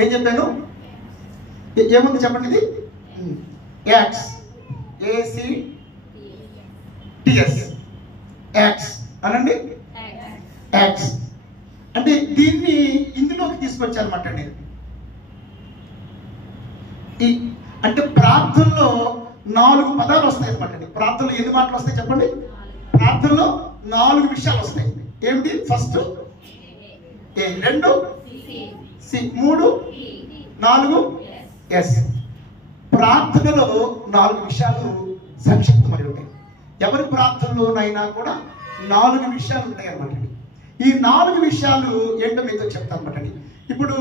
ఏం చెప్పాను? ఏముంది చెప్పండి? ఇది యాక్ట్స్, ACTS, యాక్ట్స్ అనండి. యాక్ట్స్ అంటే దీన్ని ఇందులోకి తీసుకొచ్చారన్నమాట అండి. అంటే ప్రార్థనలో 4 పదాలు వస్తాయి అన్నమాట అండి. ప్రార్థనలో ఎన్ని మాటలు వస్తాయి చెప్పండి? ప్రార్థనలో 4 విషయాలు వస్తాయి. ఏమిటి? First A, 2 C, 3 4 S. ప్రార్థనలో 4 విషయాలు సంక్షిప్తమై ఉంటాయి. ఎవరి ప్రార్థనలోనైనా కూడా 4 విషయాలు ఉంటాయి అన్నమాట. ఈ 4 విషయాలు ఏంటో మీతో చెప్తాను అన్నమాట. ఇప్పుడు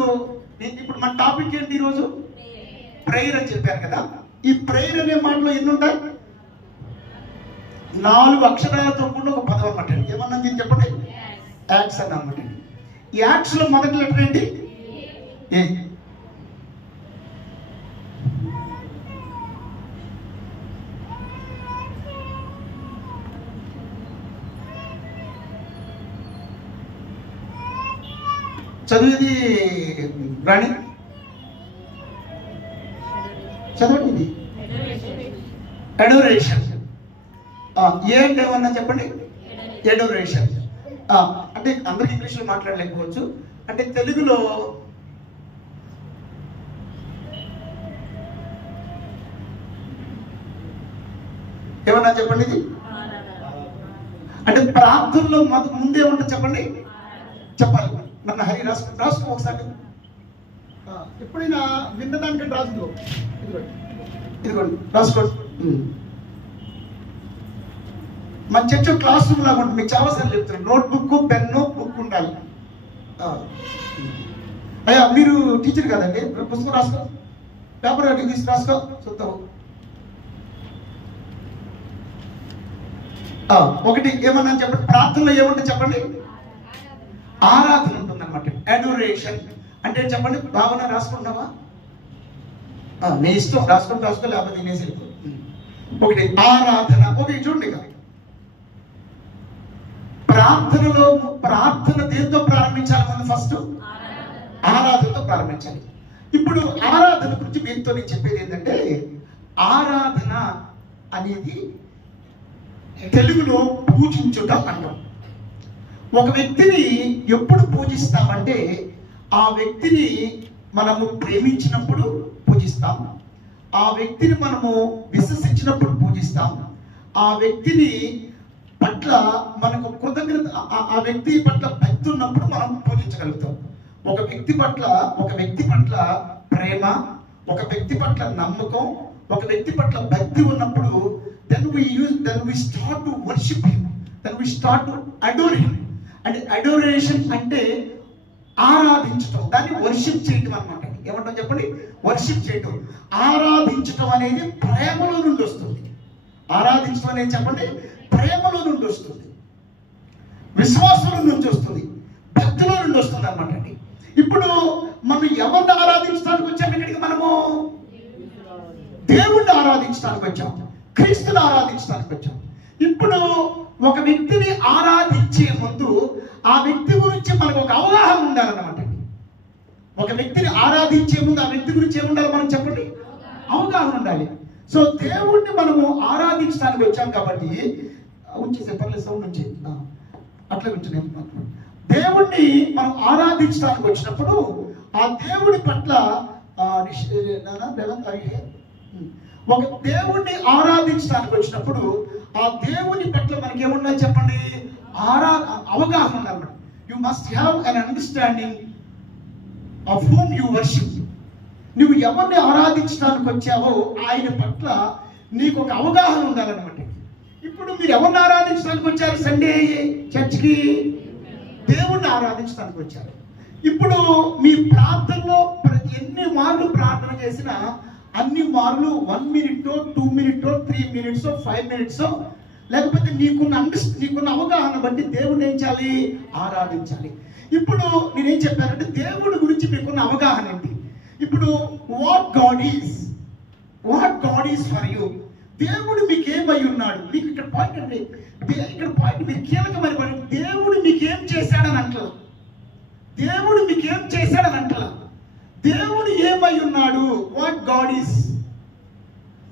మన టాపిక్ ఏంటి ఈరోజు? ప్రేయర్ అని చెప్పారు కదా. ఈ ప్రేయర్ అనే మాటలో ఎన్ని ఉంటాయి? 4 అక్షరాలతో కూడిన ఒక పదం అన్నమాట. ఏమన్నా దీన్ని చెప్పండి? యాక్ట్స్ అని అన్నమాట. ఈ యాక్ట్స్ లో మొదటి లెటర్ ఏంటి? ఏ. చదివేది రాణి, చదవండి. అడోరేషన్. ఏ అంటే ఏమన్నా చెప్పండి? అడోరేషన్ అంటే అందరికి ఇంగ్లీష్లో మాట్లాడలేకపోవచ్చు. అంటే తెలుగులో ఏమన్నా చెప్పండి? ఇది అంటే ప్రార్థనలో ముందే ఉంటుంది చెప్పండి. చెప్పాలి. నన్ను హరి రాసుకో ఒకసారి. ఎప్పుడైనా విన్నదానికంటే రాసుకో. ఇదిగోండి రాసుకోండి. మన చర్చ క్లాస్ రూమ్ లాగా ఉంటుంది. మీకు చాలాసార్లు చెప్తున్నాను, నోట్బుక్, పెన్ను, బుక్ ఉండాలి. అయ్యా మీరు టీచర్ కదండి, పుస్తకం రాసుకో, పేపర్ అటు తీసి రాసుకో చూస్తావు. ఒకటి ఏమన్నా చెప్పండి. ప్రార్థనలో ఏముంటుంది చెప్పండి? ఆరాధన ఉంటుంది అన్నమాట. అడోరేషన్ అంటే చెప్పండి. భావన రాసుకుంటున్నావా? నీ ఇష్టం, రాసుకో లేకపోతే తినేసి వెళ్ళిపో. ఒకటి ఆరాధన. ఒకటి చూడండి కదా, ప్రార్థన దేంతో ప్రారంభించాలి? మనం ఫస్ట్ ఆరాధనతో ప్రారంభించాలి. ఇప్పుడు ఆరాధన గురించి మీతో నేను చెప్పేది ఏంటంటే, ఆరాధన అనేది తెలుగులో పూజించుట అంటాం. ఒక వ్యక్తిని ఎప్పుడు పూజిస్తామంటే, ఆ వ్యక్తిని మనము ప్రేమించినప్పుడు పూజిస్తాం, ఆ వ్యక్తిని మనము విశ్వసించినప్పుడు పూజిస్తాం, ఆ వ్యక్తిని పట్ల మనకు కృతజ్ఞత, ఆ వ్యక్తి పట్ల భక్తి ఉన్నప్పుడు మనం పూజించగలుగుతాం. ఒక వ్యక్తి పట్ల ప్రేమ, ఒక వ్యక్తి పట్ల నమ్మకం, ఒక వ్యక్తి పట్ల భక్తి ఉన్నప్పుడు then we start to worship him, then we start to adore him. అంటే అడోరేషన్ అంటే ఆరాధించటం, దాన్ని వర్షిప్ చేయటం అన్నమాట. ఏమంటాం చెప్పండి? వర్షిప్ చేయటం. ఆరాధించటం అనేది ప్రేమలో నుండి వస్తుంది. ఆరాధించటం అనేది చెప్పండి ప్రేమలో నుండి వస్తుంది, విశ్వాసంలో నుంచి వస్తుంది, భక్తిలో నుండి వస్తుంది అన్నమాట అండి. ఇప్పుడు మనం ఎవరిని ఆరాధించడానికి వచ్చాము? ఇక్కడికి మనము దేవుణ్ణి ఆరాధించడానికి వచ్చాం, క్రీస్తుని ఆరాధించడానికి వచ్చాం. ఇప్పుడు ఒక వ్యక్తిని ఆరాధించే ముందు ఆ వ్యక్తి గురించి మనకు ఒక అవగాహన ఉండాలన్నమాట. ఒక వ్యక్తిని ఆరాధించే ముందు ఆ వ్యక్తి గురించి ఏముండాలి మనం చెప్పండి? అవగాహన ఉండాలి. సో దేవుణ్ణి మనము ఆరాధించడానికి వచ్చాం కాబట్టి ఉంచేసే పర్లేదు, సౌండ్ నుంచి అట్లా ఉంచున్నాం. దేవుణ్ణి మనం ఆరాధించడానికి వచ్చినప్పుడు ఆ దేవుడి పట్ల ఒక దేవుణ్ణి ఆరాధించడానికి వచ్చినప్పుడు ఆ దేవుని పట్ల మనకి ఏముండాలి చెప్పండి? అవగాహన ఉండాలి. You must have an understanding of whom you worship. నువ్వు ఎవరిని ఆరాధించడానికి వచ్చావో ఆయన పట్ల నీకు ఒక అవగాహన ఉండాలన్నమాట. ఇప్పుడు మీరు ఎవరిని ఆరాధించడానికి వచ్చారు? సండే చర్చ్కి దేవుణ్ణి ఆరాధించడానికి వచ్చారు. ఇప్పుడు మీ ప్రార్థనలో ఎన్ని మార్లు ప్రార్థన చేసినా అన్ని మార్లు 1 minute 2 minutes 3 minutes 5 minutes లేకపోతే నీకున్న అవగాహన బట్టి దేవుడిని ఏం చేయాలి? ఆరాధించాలి. ఇప్పుడు నేనేం చెప్పానంటే దేవుడి గురించి మీకున్న అవగాహన ఏంటి? ఇప్పుడు what God is for you. దేవుడు మీకు ఏమై ఉన్నాడు? మీకు ఇక్కడ పాయింట్ అంటే మీరు కీలకమైన పాయింట్. దేవుడు మీకేం చేశాడని అంటలా, దేవుడు మీకేం చేశాడని అంటలా, దేవుడు ఏమై ఉన్నాడు, వాట్ గాడ్ ఈస్,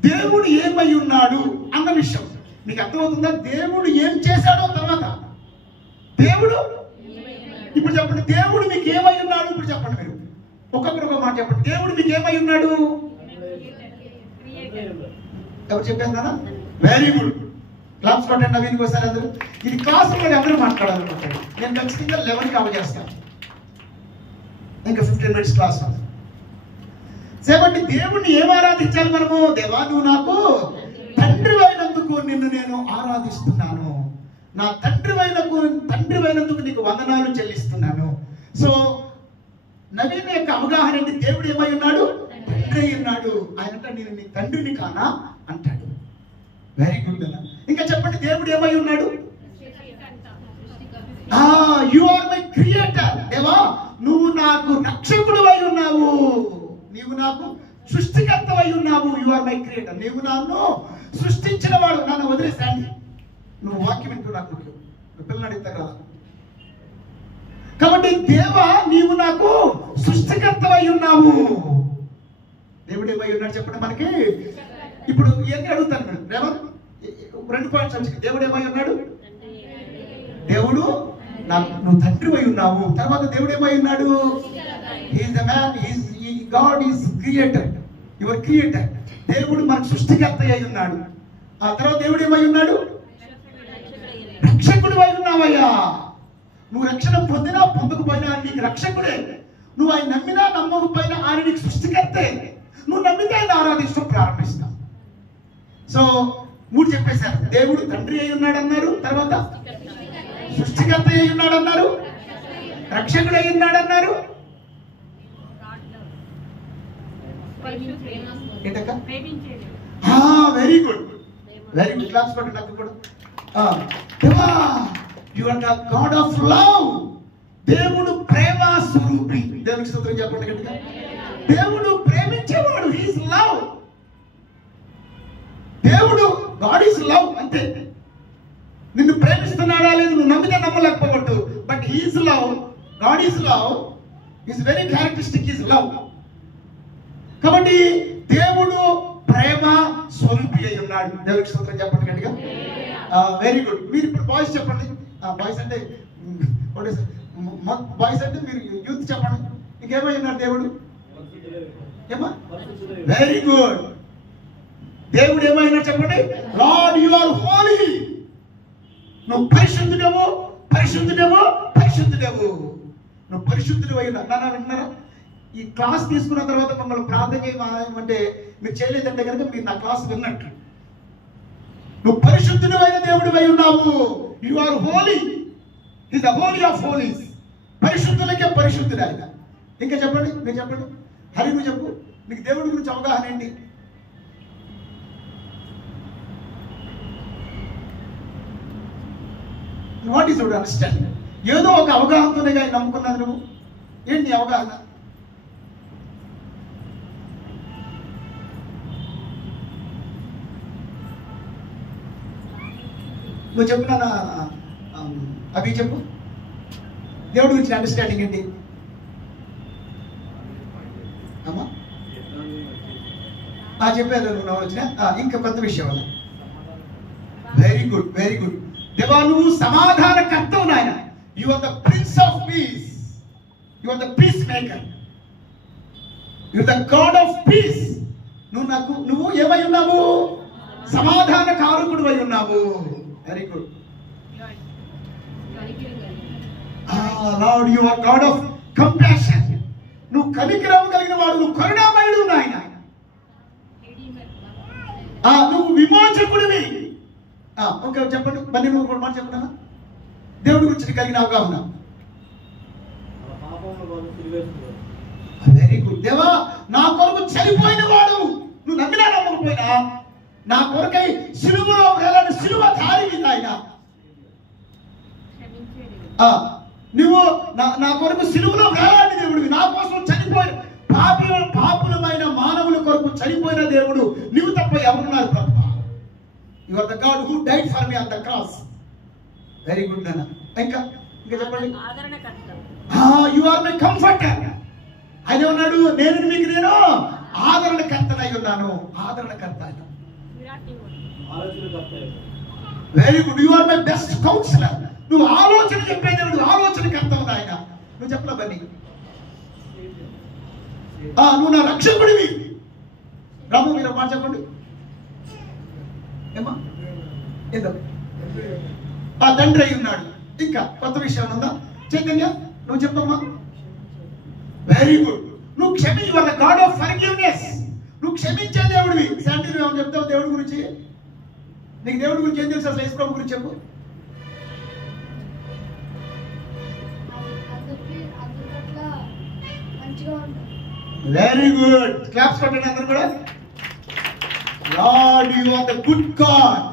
దేవుడు ఏమై ఉన్నాడు అన్న విషయం మీకు అర్థమవుతుందా? దేవుడు ఏం చేశాడో తర్వాత దేవుడు ఇప్పుడు చెప్పండి, దేవుడు మీకు ఏమై ఉన్నాడు? ఇప్పుడు చెప్పండి, మీరు ఒక్కొక్కరు ఒక మాట చెప్పండి. దేవుడు మీకు ఏమై ఉన్నాడు? ఎవరు చెప్పారు కదా? వెరీ గుడ్, క్లాప్స్ కొట్టండి నవీన్కి ఒకసారి అందరూ. ఇది క్లాస్ లో ఎవరు మాట్లాడాలనుకుంటారు? నేను ఖచ్చితంగా 11కి కవర్ చేస్తాను, ఇంకా 15 minutes క్లాస్ ఉంది. సేపటి దేవుణ్ణి ఏం ఆరాధించాలి మనము? దేవా, నువ్వు నాకు తండ్రి అయినందుకు నిన్ను నేను ఆరాధిస్తున్నాను, నా తండ్రి అయినందుకు నీకు వందనాలు చెల్లిస్తున్నాను. సో నవీన్ యొక్క అవగాహన ఏంటి? దేవుడు ఏమై ఉన్నాడు? తండ్రి ఉన్నాడు. ఆయన నేను నీ తండ్రిని కానా అంటాడు. వెరీ గుడ్ అన్న. ఇంకా చెప్పండి, దేవుడు ఏమై ఉన్నాడు? You are my creator. దేవా, నువ్వు నాకు రక్షకుడు అయి ఉన్నావు, నీవు నాకు సృష్టికర్త అయి ఉన్నావు. You are my creator. నీవు నన్ను సృష్టించిన వాడు. నన్ను వదిలేసాండి, నువ్వు వాక్యం వింటూ నాకు పిల్లలు అడుగుతా కదా. కాబట్టి దేవా, నీవు నాకు సృష్టికర్త అయి ఉన్నావు. దేవుడు ఏమై ఉన్నాడు చెప్పండి మనకి. ఇప్పుడు ఇవన్నీ అడుగుతాను మేడం. రేవంత్ 2 పాయింట్స్ వచ్చి దేవుడు ఏమై ఉన్నాడు? దేవుడు నువ్వు తండ్రి అయి ఉన్నావు. తర్వాత దేవుడు ఏమై ఉన్నాడు? He is the man, God is creator, your creator. దేవుడు మనకు సృష్టికర్త అయి ఉన్నాడు. ఆ తర్వాత దేవుడు ఏమై ఉన్నాడు? రక్షకుడు అయి ఉన్నావయ్యా. నువ్వు రక్షణ పొందినా పొందకపోయినా నీకు రక్షకుడే. నువ్వు ఆయన నమ్మినా నమ్మకపోయినా ఆయన నీకు సృష్టికర్తే. నువ్వు నమ్మితే ఆయన ఆరాధిస్తూ ప్రారంభిస్తావు. సో 3 చెప్పేశారు. దేవుడు తండ్రి అయి ఉన్నాడు అన్నారు, తర్వాత సృష్టికర్త అయి ఉన్నాడు అన్నారు, రక్షకుడు అయి ఉన్నాడు అన్నారు. Very good, very good. Claps కొట్టండి నాకు కూడా. You are the God of love. దేవుడు ప్రేమ స్వరూపి. దేవునికి స్తోత్రం చెప్పండి గట్టిగా. దేవుడు ప్రేమించేవాడు. He is love. దేవుడు గాడ్ ఈస్ లవ్. అంతే. నిన్ను ప్రేమిస్తున్నాడా లేదు నువ్వు నమ్మితే నమ్మలేకపోవచ్చు. But he is love. God is love. His very characteristic is love. కాబట్టి దేవుడు ప్రేమ స్వరూపి అయి ఉన్నాడు. దేవునికి స్తోత్రం చెప్పండి గట్టిగా. Very good. మీరు ఇప్పుడు బాయ్స్ చెప్పండి. బాయ్స్ అంటే బాయ్స్ అంటే మీరు యూత్ చెప్పండి. ఇంకేమై ఉన్నాడు దేవుడు? ఏమా? Very good. దేవుడు ఏమైనా చెప్పండి. Lord you are holy. నువ్వు పరిశుద్ధుడేమో, పరిశుద్ధుడేమో, పరిశుద్ధుడేమో. నువ్వు పరిశుద్ధుడు అయి ఉన్నా. నాన్న విన్నారా? ఈ క్లాస్ తీసుకున్న తర్వాత మమ్మల్ని ప్రార్థన చేయమంటే మీరు చేయలేదంటే కనుక మీరు నా క్లాస్ విన్నట్టు. నువ్వు పరిశుద్ధుడు అయిన దేవుడు అయి ఉన్నావు. You are holy. Is the holy of holies. పరిశుద్ధులకే పరిశుద్ధుడు ఆయన. ఇంకా చెప్పండి, మీరు చెప్పండి. హరి నువ్వు చెప్పు, నీకు దేవుడి గురించి అవగాహన ఏంటి? What is your understanding? ఏదో ఒక అవగాహనతోనే కానీ నమ్ముకున్నది నువ్వు. ఏంటి అవగాహన? నువ్వు చెప్పు నాన్న. అవి చెప్పు, దేవుడి గురించి అండర్స్టాండింగ్ ఏంటి అమ్మా? చెప్పేది నువ్వు వచ్చిన ఇంకా కొత్త విషయం అలా. Very good, very good. దేవా, నువ్వు సమాధానకర్తవు నాయన. You are the prince of peace. You are the peace maker. You are the God of peace. నువ్వు ఏమై ఉన్నావు? సమాధాన కారకుడు అయి ఉన్నావు. Very good. Lord you are god of compassion. నువ్వు కనికరం కలిగిన వాడు, నువ్వు కరుణామయుడు నాయన. నువ్వు విమోచకుడివి. ఓకే చెప్పండి. మళ్ళీ నువ్వు కూడా మాట చెప్పండి. దేవుడి గురించి కలిగిన అవగాహన. Very good. దేవా, నా కొరకు చనిపోయిన వాడు. నువ్వు నమ్మినా నమ్మకపోయినా నా కొరకై సిలువలో వేలాడు సిలువ ధారి ఆయన. నువ్వు నా కొరకు సిలువలో వేలాడి దేవుడివి. నా కోసం చనిపోయిన పాపులమైన మానవుల కొరకు చనిపోయిన దేవుడు నువ్వు తప్ప ఎవరున్నారు ప్రభు? You are the God who died for me on the cross. Very good నాన్న. ఇంకా చెప్పండి. You are my comforter. ఆయన ఉన్నాడు, నేను మీకు నేను ఆదరణకర్తనై ఉన్నాను. ఆదరణకర్త ఆయన. Very good, you are my best counsellor. నువ్వు ఆలోచన చెప్పేది, నువ్వు ఆలోచనకర్త ఉంది ఆయన. నువ్వు చెప్పలే బన్నీ, నువ్వు నా రక్షకుడివి. రాము మీరు మాట చెప్పండి. ఏమా ఏదో తండ్రి అయి ఉన్నాడు. ఇంకా కొత్త విషయం ఉందా చైతన్య? నువ్వు చెప్పమ్మా. Very good. నువ్వు క్షమించు, your the God of forgiveness. నువ్వు క్షమించే దేవుడివి. శాంతి నువ్వు చెప్తావు దేవుడి గురించి? నీకు దేవుడి గురించి ఏం తెలుసు అసలు? యేసు ప్రభు గురించి చెప్పు. Very good. క్లాప్స్ కొట్టండి అందరూ కూడా. Lord you are the good God.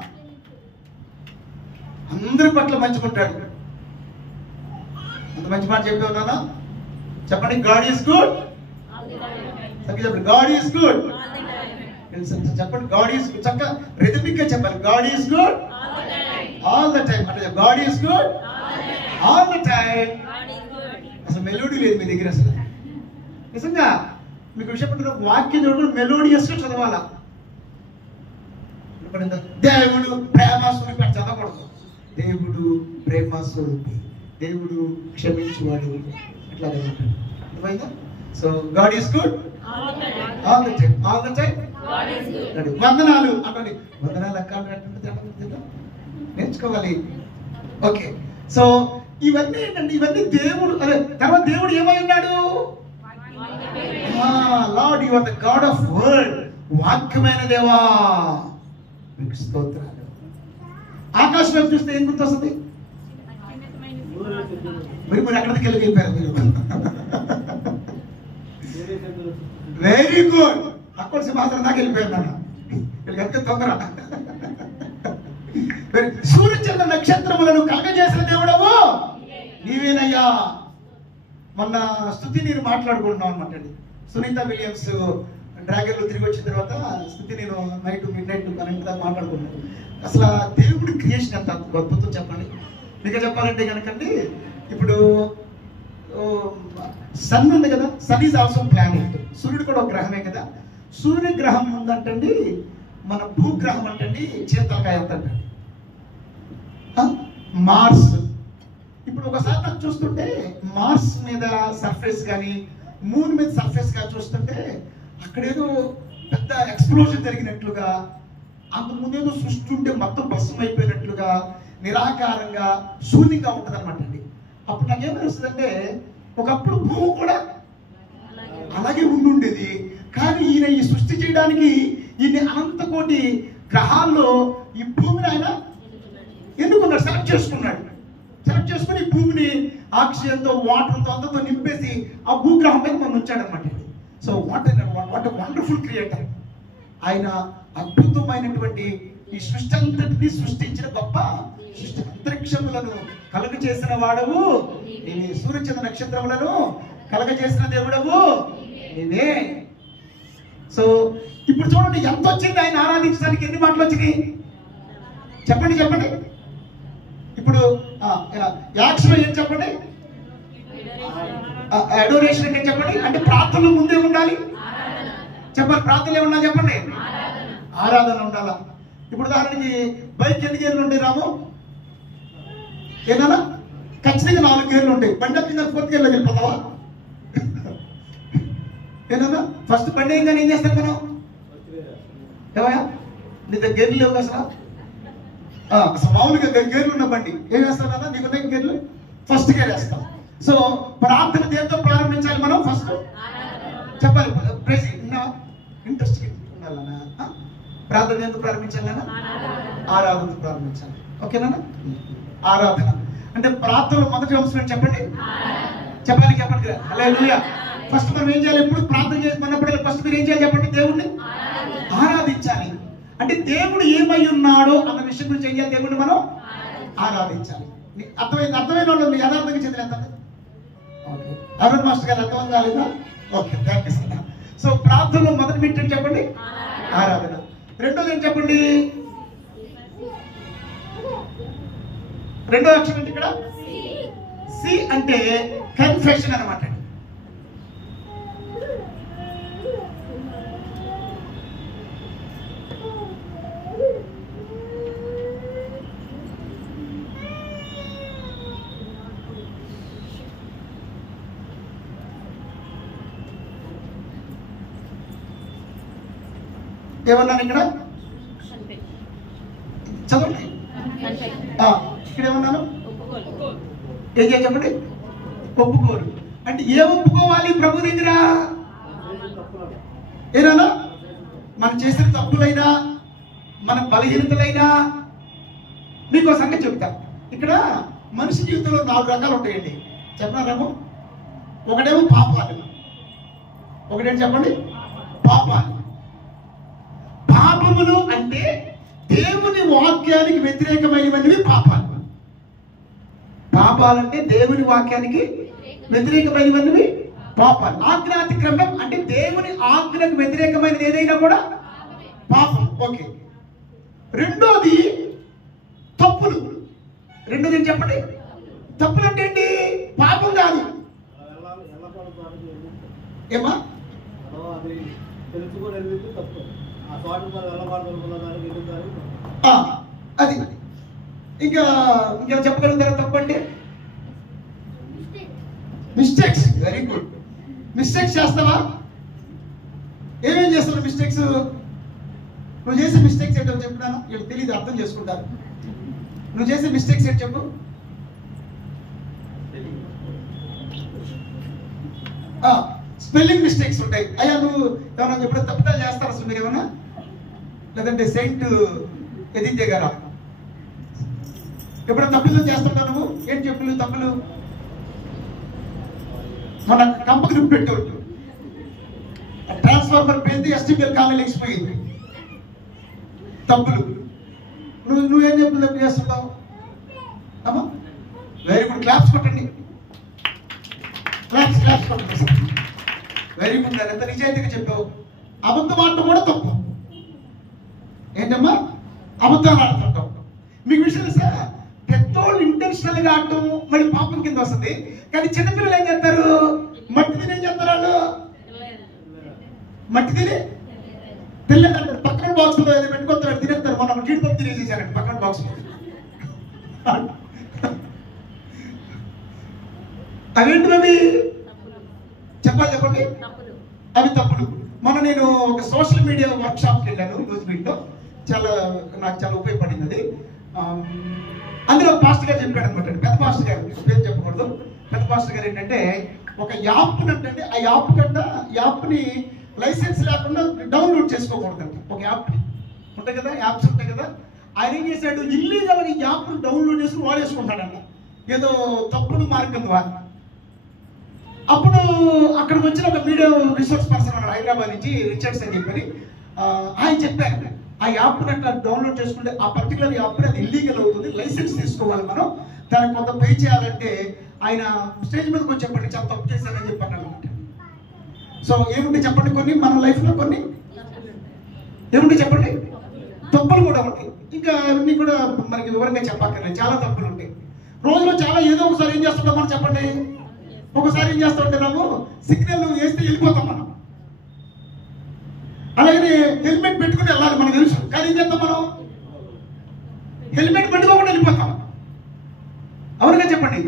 అందరి పట్ల మంచుకుంటాడు. అంత మంచి మాట చెప్పే ఉన్నానా? చెప్పండి. God is good. చెప్పండి గాడ్ ఈస్ గుడ్. చెప్పండి గాడ్ ఈస్ గుడ్. చక్కగా రిథమిక్ గా చెప్పాలి. God is good all the time. అంటే God is good all the time. అసలు మెలోడీ లేదు మీ దగ్గర. అసలు నిజంగా మీకు విషయం వాక్యం చదువుకుంటూ మెలోడియస్ గా చదవాలా. దేవుడు ప్రేమ స్వరూపి అని చదవకూడదు. దేవుడు ప్రేమ స్వరూపి, దేవుడు క్షమించువాడు, అట్లా అర్థమైందా? So God is good all the time. All the time వందనాలు అంటే వందనాలు అక్క నేర్చుకోవాలి. ఓకే, సో ఇవన్నీ ఏంటంటే ఇవన్నీ దేవుడు. అదే తర్వాత దేవుడు ఏమై ఉన్నాడు? Lord you are the God of word. వాక్యమైన దేవా మీకు స్తోత్రాలు. ఆకాశం వైపు చూస్తే ఏం గుర్తొస్తుంది? మీరు ఎక్కడికి వెళ్ళిపోయారు మీరు? Very good. అక్కడ సింహాసనం దాకా వెళ్ళిపోయారు నాన్న. వీళ్ళకి తొందర. సూర్యచంద్ర నక్షత్రములను కలగజేసిన దేవుడవు నీవేనయ్యా. మొన్న స్తుతి నేను మాట్లాడుకుంటున్నాం అనమాట అండి. సునీత విలియమ్స్ డ్రాగన్ లో తిరిగి వచ్చిన తర్వాత స్తుతి నేను నైట్ మిడ్ నైట్ 12 దాకా మాట్లాడుకున్నాను. అసలు దేవుడి క్రియేషన్ ఎంత అద్భుతం చెప్పండి. మీకు చెప్పాలంటే కనుకండి, ఇప్పుడు సన్ ఉంది కదా, సన్ ఈజ్ ఆల్సో ప్లానెట్. సూర్యుడు కూడా ఒక గ్రహమే కదా. సూర్యగ్రహం ఉందంటండి, మన భూగ్రహం అంటండి చీతలకాయ అంతండి. మార్స్ ఇప్పుడు ఒకసారి నాకు చూస్తుంటే మార్స్ మీద సర్ఫేస్ కానీ మూన్ మీద సర్ఫేస్ కానీ చూస్తుంటే అక్కడేదో పెద్ద ఎక్స్ప్లోజన్ జరిగినట్లుగా, అంతకుముందేదో సృష్టి ఉంటే మొత్తం భస్మం అయిపోయినట్లుగా, నిరాకారంగా శూన్యంగా ఉంటుంది అనమాట అండి. అప్పుడు నాకేమనిపిస్తుందంటే ఒకప్పుడు భూమి కూడా అలాగే ఉండుండేది. కానీ ఈయన ఈ సృష్టి చేయడానికి ఈయన అనంత కోటి గ్రహాల్లో ఈ భూమిని ఆయన ఎన్నుకున్నాడు, సెలెక్ట్ చేసుకున్నాడు. సెలెక్ట్ చేసుకుని ఈ భూమిని ఆక్సిజన్తో వాటర్తో అంతతో నింపేసి ఆ భూగ్రహం మీద మనం ఉంచాడు అనమాట. So what wonderful creator. ఆయన అద్భుతమైనటువంటి ఈ సృష్టి అంతటిని సృష్టించిన గొప్ప సృష్టి. అంతరిక్షములను కలుగ చేసిన వాడవు నీవే. సూర్యచంద్ర నక్షత్రములను కలుగ చేసిన దేవుడవు నీవే. సో ఇప్పుడు చూడండి ఎంత వచ్చింది ఆయన ఆరాధించడానికి. ఎన్ని మాటలు వచ్చినాయి చెప్పండి చెప్పండి. ఇప్పుడు యాక్షన్ ఏం చెప్పండి? అడోరేషన్ అంటే చెప్పండి. అంటే ప్రార్థనలు ముందే ఉండాలి చెప్పండి. ప్రార్థనలు ఏమన్నా చెప్పండి. ఆరాధన ఉండాలా. ఇప్పుడు ఉదాహరణకి బైక్ ఎన్ని గేర్లు ఉంటాయి రాము? ఏదన్నా ఖచ్చితంగా 4 గేర్లు ఉంటాయి. బండి కింద 4th గేర్లో వెళ్ళిపోతావా? ఏదన్నా ఫస్ట్ బండి అయిందని ఏం చేస్తాం మనం? ఏమయ్యా నీ దగ్గర గేర్లు లేవు అసలు. అసలు మామూలుగా గేర్లు ఉన్న బండి ఏం వేస్తాం కదా? నీకు దగ్గర గేర్లు ఫస్ట్ గేర్ వేస్తాం. సో ప్రార్థన దేంతో ప్రారంభించాలి మనం? ఫస్ట్ చెప్పాలి. ఇంట్రెస్ట్ ఉండాలన్నా ప్రార్థన దేంతో ప్రారంభించాలన్నా? ఆరాధనతో ప్రారంభించాలి. ఓకేనా? ఆరాధన అంటే ప్రార్థనలో మొదటి అంశం చెప్పండి. చెప్పాలి చెప్పండి. హల్లెలూయా. ఫస్ట్ మనం ఏం చేయాలి? ఎప్పుడు ప్రార్థన చేసినప్పుడు ఫస్ట్ మీరు ఏం చేయాలి చెప్పండి? దేవుణ్ణి ఆరాధించాలి. అంటే దేవుడు ఏమై ఉన్నాడో అన్న విషయం గురించి ఏం చేయాలి? దేవుడిని మనం ఆరాధించాలి. అర్థమైన వాళ్ళు యథార్థంగా చేతులు. ఓకే, అరుణ్ మాస్టర్ గారు అర్థం కాలేదా? Okay, thank you sir. So ప్రార్థనలో మొదటి మీటింగ్ చెప్పండి ఆరాధన. రెండోది ఏం చెప్పండి? రెండో అక్షరం ఏంటి ఇక్కడ? సి అంటే కన్ఫెషన్ అనమాట. ఏమన్నాను ఇక్కడ? చదవండి. ఇక్కడ ఏమన్నాను? ఏం చెప్పండి? ఒప్పుకోరు. అంటే ఏ ఒప్పుకోవాలి ప్రభు దగ్గర? ఏనా మనం చేసిన తప్పులైనా మన బలహీనతలైనా. మీకు సంగతి చెప్తా. ఇక్కడ మనిషి జీవితంలో 4 రకాలు ఉంటాయండి. చెప్పినారేమో. ఒకటేమో పాపాలు. ఒకటేంటి చెప్పండి? పాపాలు. పాపములు అంటే దేవుని వాక్యానికి వ్యతిరేకమైనవి పాపాలు. పాపాలంటే దేవుని వాక్యానికి వ్యతిరేకమైనవి పాపాలు. ఆజ్ఞాతిక్రమం అంటే దేవుని ఆజ్ఞకు వ్యతిరేకమైనది ఏదైనా కూడా పాపం. ఓకే. రెండోది తప్పులు. రెండోది ఏం చెప్పండి? తప్పులు అంటే ఏంటి? పాపం కాదు. ఏమా? అది ఇంకా చెప్పగలుగుతారా? తప్పంటే మిస్టేక్స్. Very good. మిస్టేక్స్ చేస్తావా? ఏమేం చేస్తావు మిస్టేక్స్? నువ్వు చేసే మిస్టేక్స్ ఏంటో చెప్తున్నాను. వీళ్ళు తెలియదు, అర్థం చేసుకుంటారు. నువ్వు చేసే మిస్టేక్స్ ఏంటి చెప్పు. స్పెల్లింగ్ మిస్టేక్స్ ఉంటాయి. అయ్యా నువ్వు ఏమన్నా ఎప్పుడైనా తప్పుదాలు చేస్తారా అసలు మీరు ఏమన్నా? లేదంటే సెయింట్ ఎదితే గారా ఎప్పుడైనా తప్పులు చేస్తుంటావు నువ్వు? ఏంటి చెప్పులు తప్పులు? మన కంప గ్రూప్ పెట్టారు, ట్రాన్స్ఫార్మర్ పేరుతో ఎస్టీపీఎల్ కాలేజ్ లేచిపోయింది. తప్పులు. నువ్వేం చెప్పులు తప్పు చేస్తుంటావు? అమ్మా వెరీ గుడ్. క్లాప్స్ కొట్టండి. క్లాప్స్ కొట్టండి. Very good. ఎంత నిజాయితీగా చెప్పావు. అబద్ధం ఆడటం కూడా తప్పు. ఏంటమ్మా? అబద్ధాలు ఆడుతుంటాం. మీకు విషయం తెలుసా? పెద్దోళ్ళు ఇంటెన్షనల్ గా ఆడటం మళ్ళీ పాపం కింద వస్తుంది. కానీ చిన్నపిల్లలు ఏం చేస్తారు? మట్టి తిని ఏం చేస్తారు? వాళ్ళు మట్టి తిని తినలేదంటారు. పక్కన బాక్స్ లో ఏదో పెట్టుకొస్తారు, తినేస్తారు. మనం జీడిపప్పు తినేసేసారండి పక్కన బాక్స్ లో. అవేంటి అవి? చెప్పండి. అవి తప్పులు. నేను ఒక సోషల్ మీడియా వర్క్ షాప్కి వెళ్ళాను రోజు మీట్లో. నాకు చాలా ఉపయోగపడింది అది. అందులో పాస్టర్ గారు చెప్పాడు అనమాట. పెద్ద పాస్టర్ గారు, పేరు చెప్పకూడదు. పెద్ద పాస్టర్ గారు ఏంటంటే ఒక యాప్ అంటే ఆ యాప్ని లైసెన్స్ లేకుండా డౌన్లోడ్ చేసుకోకూడదంట. ఒక యాప్ ఉంటాయి కదా, యాప్స్ ఉంటాయి కదా. ఆయన ఏం చేశాడు? ఇల్లీగల్ గా యాప్ డౌన్లోడ్ చేసుకుని వాడేసుకుంటాడంట ఏదో తప్పుడు మార్గం ద్వారా. అప్పుడు అక్కడికి వచ్చిన ఒక మీడియా రిసోర్స్ పర్సన్ అన్నాడు హైదరాబాద్ నుంచి, రిచర్డ్స్ అని చెప్పని. ఆయన చెప్పారు ఆ యాప్ అట్లా డౌన్లోడ్ చేసుకుంటే ఆ పర్టికులర్ యాప్ అది ఇల్లీగల్ అవుతుంది, లైసెన్స్ తీసుకోవాలి మనం, దానికి కొంత పే చేయాలంటే. ఆయన స్టేజ్ మీదకి వచ్చి చెప్పండి చాలా తప్పు చేశారని చెప్పాను అనమాట. సో ఏముంటే చెప్పండి, కొన్ని మన లైఫ్ లో కొన్ని ఏముంటే చెప్పండి, తప్పులు కూడా ఉంటాయి. ఇంకా అన్ని కూడా మనకి వివరంగా చెప్పక్కర్లేదు, చాలా తప్పులు ఉంటాయి. రోజులో చాలా ఏదో ఒకసారి ఏం చేస్తుంటాం మనం చెప్పండి. ఒకసారి ఏం చేస్తా ఉంటే ನಾವು సిగ్నల్ వేస్తే వెళ్ళిపోతాం మనం. అలాగే హెల్మెట్ పెట్టుకుని వెళ్ళాలి మనకు తెలుసు, కానీ ఏం చేస్తాం మనం? హెల్మెట్ పెట్టుకోకుండా వెళ్ళిపోతాం. అవునుగా చెప్పండి.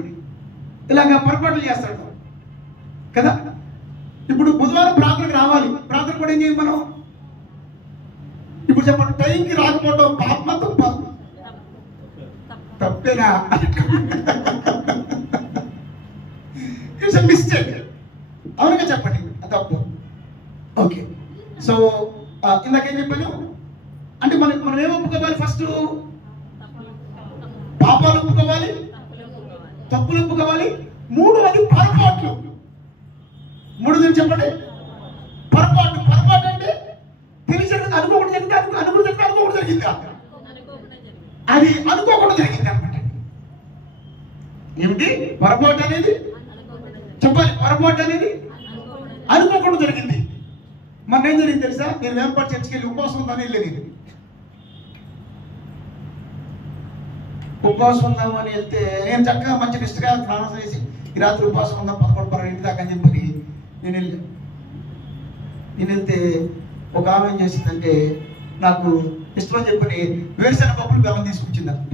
ఇలాగ పొరపాట్లు చేస్తాడు కదా. ఇప్పుడు బుధవారం ప్రార్థనకు రావాలి, ప్రార్థన కూడా ఏం చేయం మనం? ఇప్పుడు చెప్పండి, టైంకి రాకపోవడం పాప తప్పేనా? It's a mistake. అవునుగా చెప్పండి, తప్పు. ఓకే. సో ఇందాకేం చెప్పాను అంటే మనం ఏం ఒప్పుకోవాలి? ఫస్ట్ పాపాలు ఒప్పుకోవాలి, తప్పులు ఒప్పుకోవాలి. మూడవది పొరపాట్లు. మూడోది చెప్పండి, పొరపాటు. పొరపాటు అంటే తెలిసిన అనుకోకుండా జరిగింది, అనుకోకుండా జరిగింది కాదు, అది అనుకోకుండా జరిగింది అనమాట. ఏమిటి పొరపాటు అనేది? చెప్పాలి. పొరపాటు అనేది అనుకోకుండా జరిగింది. మన ఏం జరిగింది తెలుసా? నేను వేంపాటి చర్చికి వెళ్ళి ఉపవాసం ఉందని వెళ్ళేది. ఉపవాసం ఉందామని వెళ్తే నేను చక్కగా మంచి నిష్టగా స్నానం చేసి ఈ రాత్రి ఉపవాసం ఉందాం 11-12 దాకా అని చెప్పి నేను వెళ్తే ఒక ఆమె ఏం చేసిందంటే నాకు ఇష్టమని చెప్పని వేరుశెనగ పప్పులు బెల్లం తీసుకొచ్చింది అనమాట.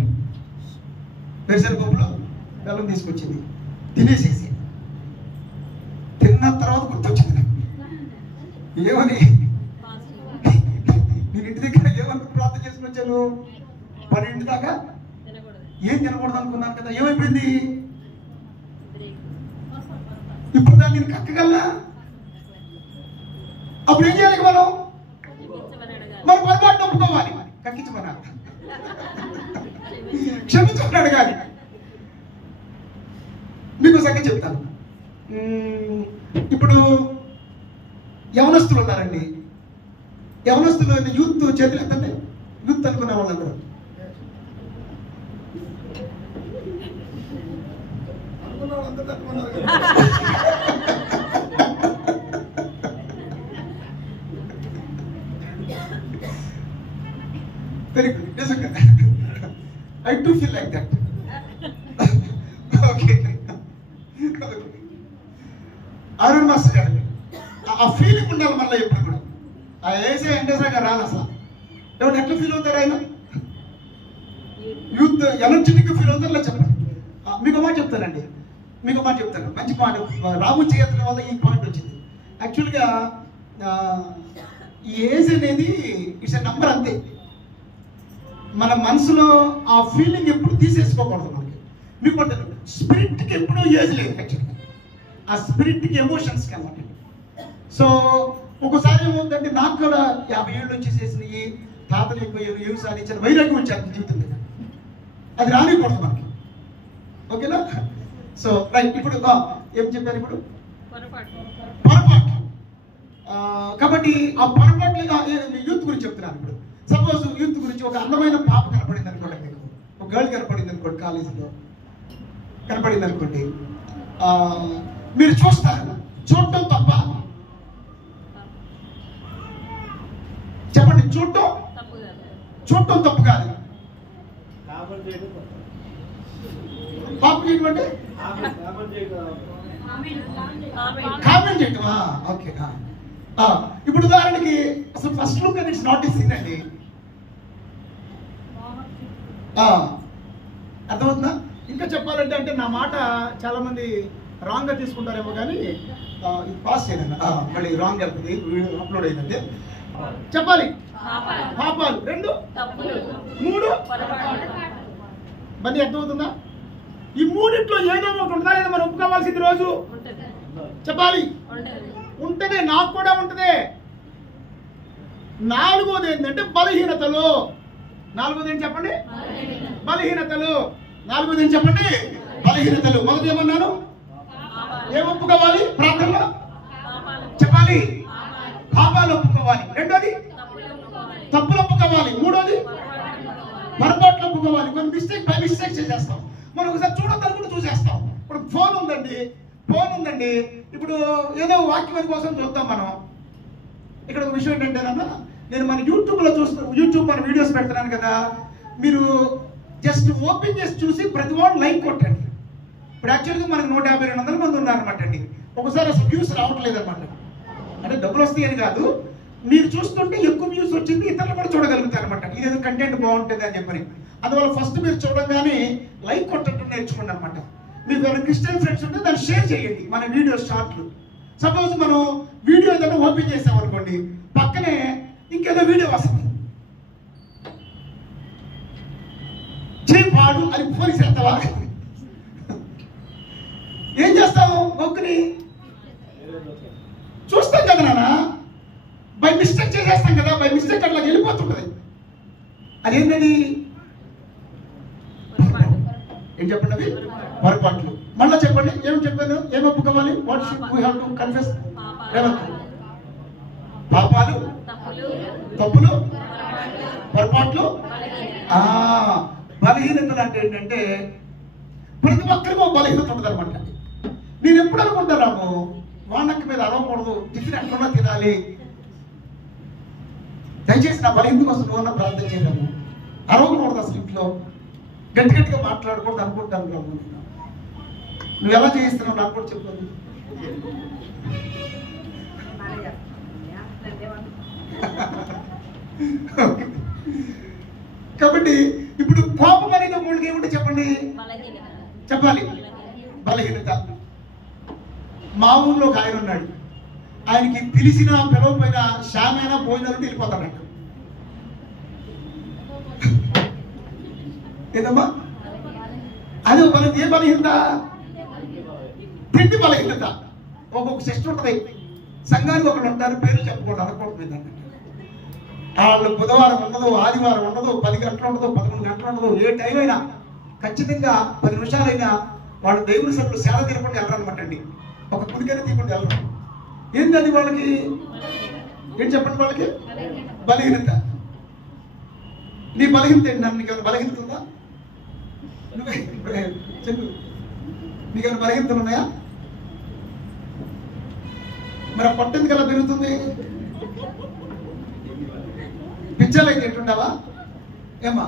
వేరుశెనగ పప్పులు బెల్లం తీసుకొచ్చింది. తినేసేసి తిన్న తర్వాత గుర్తొచ్చింది నాకు. ఏమని? నేను వచ్చాను 12 దాకా ఏం తినకూడదు అనుకున్నాను కదా, ఏమైపోయింది? ఇప్పుడు దాన్ని నేను కక్కగలనా? అప్పుడు ఏం చేయాలి మనం? మన పొరపాటు ఒప్పుకోవాలి, కక్కించమన్నా క్షమించమని అడగాలి. మీకు సంగతి చెప్తాను. ఇప్పుడు యవనస్తులు ఉన్నారండి, యవనస్తులు యూత్ చేతులు ఎత్తండి, యూత్ అనుకునే వాళ్ళందరూ. వెరీ గుడ్, నిజంగా I do feel like that. Okay, Arun master గారు ఆ ఫీలింగ్ ఉండాలి మళ్ళీ ఎప్పుడు కూడా. ఆ ఏసే ఎండేసాగా రాదు అసలు. ఎవరు ఎట్లా ఫీల్ అవుతారు ఆయన? యూత్ ఎనర్జెటిక్ ఫీల్ అవుతారు. చెప్పండి, మీకు మాట చెప్తానండి, మీకు మాట చెప్తాను. మంచి పాట రాము చేయడం వల్ల ఈ పాయింట్ వచ్చింది. యాక్చువల్గా ఈ ఏజ్ అనేది ఇట్స్ ఎ నంబర్ అంతే. మన మనసులో ఆ ఫీలింగ్ ఎప్పుడు తీసేసుకోకూడదు. మనకి మీకు స్పిరిట్కి ఎప్పుడూ ఏజ్ లేదు. యాక్చువల్గా ఆ స్పిరిట్కి ఎమోషన్స్కి అన్నమాట. సో ఒక్కోసారి ఏమవుతుందంటే, నాకు కూడా 50 ఏళ్ళు వచ్చి చేసినవి తాతలు ఎక్కువ ఏమి సాధించారు, వైరాగ్యం వచ్చారు జీవితం మీద. అది రానికూడదు మనకి, ఓకేనా? సో రైట్, ఇప్పుడు ఏం చెప్పారు? ఇప్పుడు పొరపాటు. కాబట్టి ఆ పొరపాట్లు యూత్ గురించి చెప్తున్నాను. ఇప్పుడు సపోజ్ యూత్ గురించి ఒక అందమైన పాప కనపడింది అనుకోండి, మీకు ఒక గర్ల్ కనపడింది అనుకోండి, కాలేజీలో కనపడింది అనుకోండి, మీరు చూస్తారు. చూడటం తప్ప? చెప్పండి, చూడటం తప్పు కాదు. పాప చేయడం కామెంట్ చేయటమా? ఓకే. ఇప్పుడు ఉదాహరణకి అసలు first look and it's not a sin అండి. అర్థమవుతుందా? ఇంకా చెప్పాలంటే, అంటే నా మాట చాలా మంది రాంగ్ గా తీసుకుంటారేమో, కానీ ఇది పాస్ చేయండి, మళ్ళీ రాంగ్ వెళ్తుంది, అప్లోడ్ అయిందంటే. చెప్పాలి, పాపాలు 2, 3 బన్నీ. అర్థమవుతుందా? ఈ మూడిట్లో ఏదో ఒకటి ఉంటుందా లేదా మనం ఒప్పుకోవాల్సింది రోజు? చెప్పాలి, ఉంటేనే, నాకు కూడా ఉంటదే. 4వది ఏంటంటే బలహీనతలు. 4వది ఏంటి చెప్పండి? బలహీనతలు. 4వది ఏంటి చెప్పండి? బలహీనతలు. మొదటి ఏమన్నాను? ఏం ఒప్పుకోవాలి ప్రార్థనలో? చెప్పాలి, పాపాలు ఒప్పుకోవాలి. 2వది తప్పులు ఒప్పుకోవాలి. 3వది పొరపాట్లు ఒప్పుకోవాలి. కొన్ని మిస్టేక్ బై మిస్టేక్ చేసేస్తాం. మనం ఒకసారి చూడొద్దని కూడా చూసేస్తాం. ఇప్పుడు ఫోన్ ఉందండి, ఇప్పుడు ఏదో వాక్యం కోసం చూద్దాం మనం. ఇక్కడ ఒక విషయం ఏంటంటేనన్నా, నేను మన యూట్యూబ్లో యూట్యూబ్ మన వీడియోస్ పెడుతున్నాను కదా, మీరు జస్ట్ ఓపెన్ చేసి చూసి ప్రతి వాడు లైక్ కొట్టండి. ఇప్పుడు యాక్చువల్గా మనకు 150-200 మంది ఉన్నారనమాట అండి. ఒకసారి అసలు వ్యూస్ రావట్లేదు అనమాట. అంటే డబ్బులు వస్తాయని కాదు, మీరు చూస్తుంటే ఎక్కువ వ్యూస్ వచ్చింది, ఇతరులు కూడా చూడగలుగుతారు అనమాట. ఇదేదో కంటెంట్ బాగుంటుంది అని చెప్పని. అందువల్ల ఫస్ట్ మీరు చూడగానే లైక్ కొట్టడం నేర్చుకోండి అనమాట. మీకు ఎవరైనా క్రిస్టియన్ ఫ్రెండ్స్ ఉంటే దాన్ని షేర్ చేయండి మన వీడియో షార్ట్లు. సపోజ్ మనం వీడియో ఏదైనా ఓపెన్ చేసాం అనుకోండి, పక్కనే ఇంకేదో వీడియో వస్తుంది, పాడు అని పోలీసు చేస్తావా? ఏం చేస్తాము? నొక్కుని చూస్తాం కదా నాన్న, బై మిస్టేక్ చేసేస్తాం కదా, బై మిస్టేక్ అట్లా వెళ్ళిపోతుంటది. అదేంటది? ఏం చెప్పండి? అవి పొరపాట్లు. మళ్ళీ చెప్పండి, ఏం చెప్పాను? ఏం ఒప్పుకోవాలి? What should we have to confess? పాపాలు, తప్పులు, పొరపాట్లు, బలహీనతలు. అంటే ఏంటంటే ప్రతి ఒక్కరికి ఒక బలహీనత ఉంటుంది అనమాట. నేను ఎప్పుడు అనుకుంటాను, వానక్క మీద అరవకూడదు, టిఫిన్ ఎట్లా తినాలి, దయచేసి నా బలహీనత కోసం నువ్వన్నా ప్రార్థన చేయలేము. అరవకూడదు అసలు, ఇంట్లో గట్టి గట్టిగా మాట్లాడకూడదు అనుకుంటాను. నువ్వు ఎలా చేయిస్తున్నావు నాకు కూడా చెప్పాలి. కాబట్టి ఇప్పుడు కోపం అనేది మూడుకి ఏమిటి చెప్పండి? చెప్పాలి, బలహీనత. మా ఊళ్ళో ఒక ఆయన ఉన్నాడు, ఆయనకి తెలిసిన పిలవపోయిన షామైనా భోజనాలు వెళ్ళిపోతాడంట. ఏదమ్మా? అది ఏ బలహీనత? తిండి బలహీనత. ఒక్కొక్క సిస్టర్ ఉంటుంది, సంఘానికి ఒకళ్ళు ఉంటారు, పేర్లు చెప్పకూడదు, అనకూడదు. వాళ్ళు బుధవారం ఉండదు, ఆదివారం ఉండదు, 10 గంటలు ఉండదు, 11 గంటలు ఉండదు, ఏ టైం అయినా ఖచ్చితంగా 10 నిమిషాలైనా వాళ్ళు దేవుని సభ్యులు సేవ తినకుండా వెళ్ళరనమాట అండి. ఒక కుడికైనా తీయకుండా వెళ్ళరు. ఏంటి అది వాళ్ళకి? ఏం చెప్పండి వాళ్ళకి? బలహీనత. నీ బలహీనత ఏంటి? నన్ను నీకేమైనా బలహీనత ఉందా? నువ్వే చెప్పు, నీకేమైనా బలహీనతలు ఉన్నాయా? మరి ఆ పొట్టెందుకు ఎలా పెరుగుతుంది? పిజ్జాలు అయితే తింటుండవా ఏమా?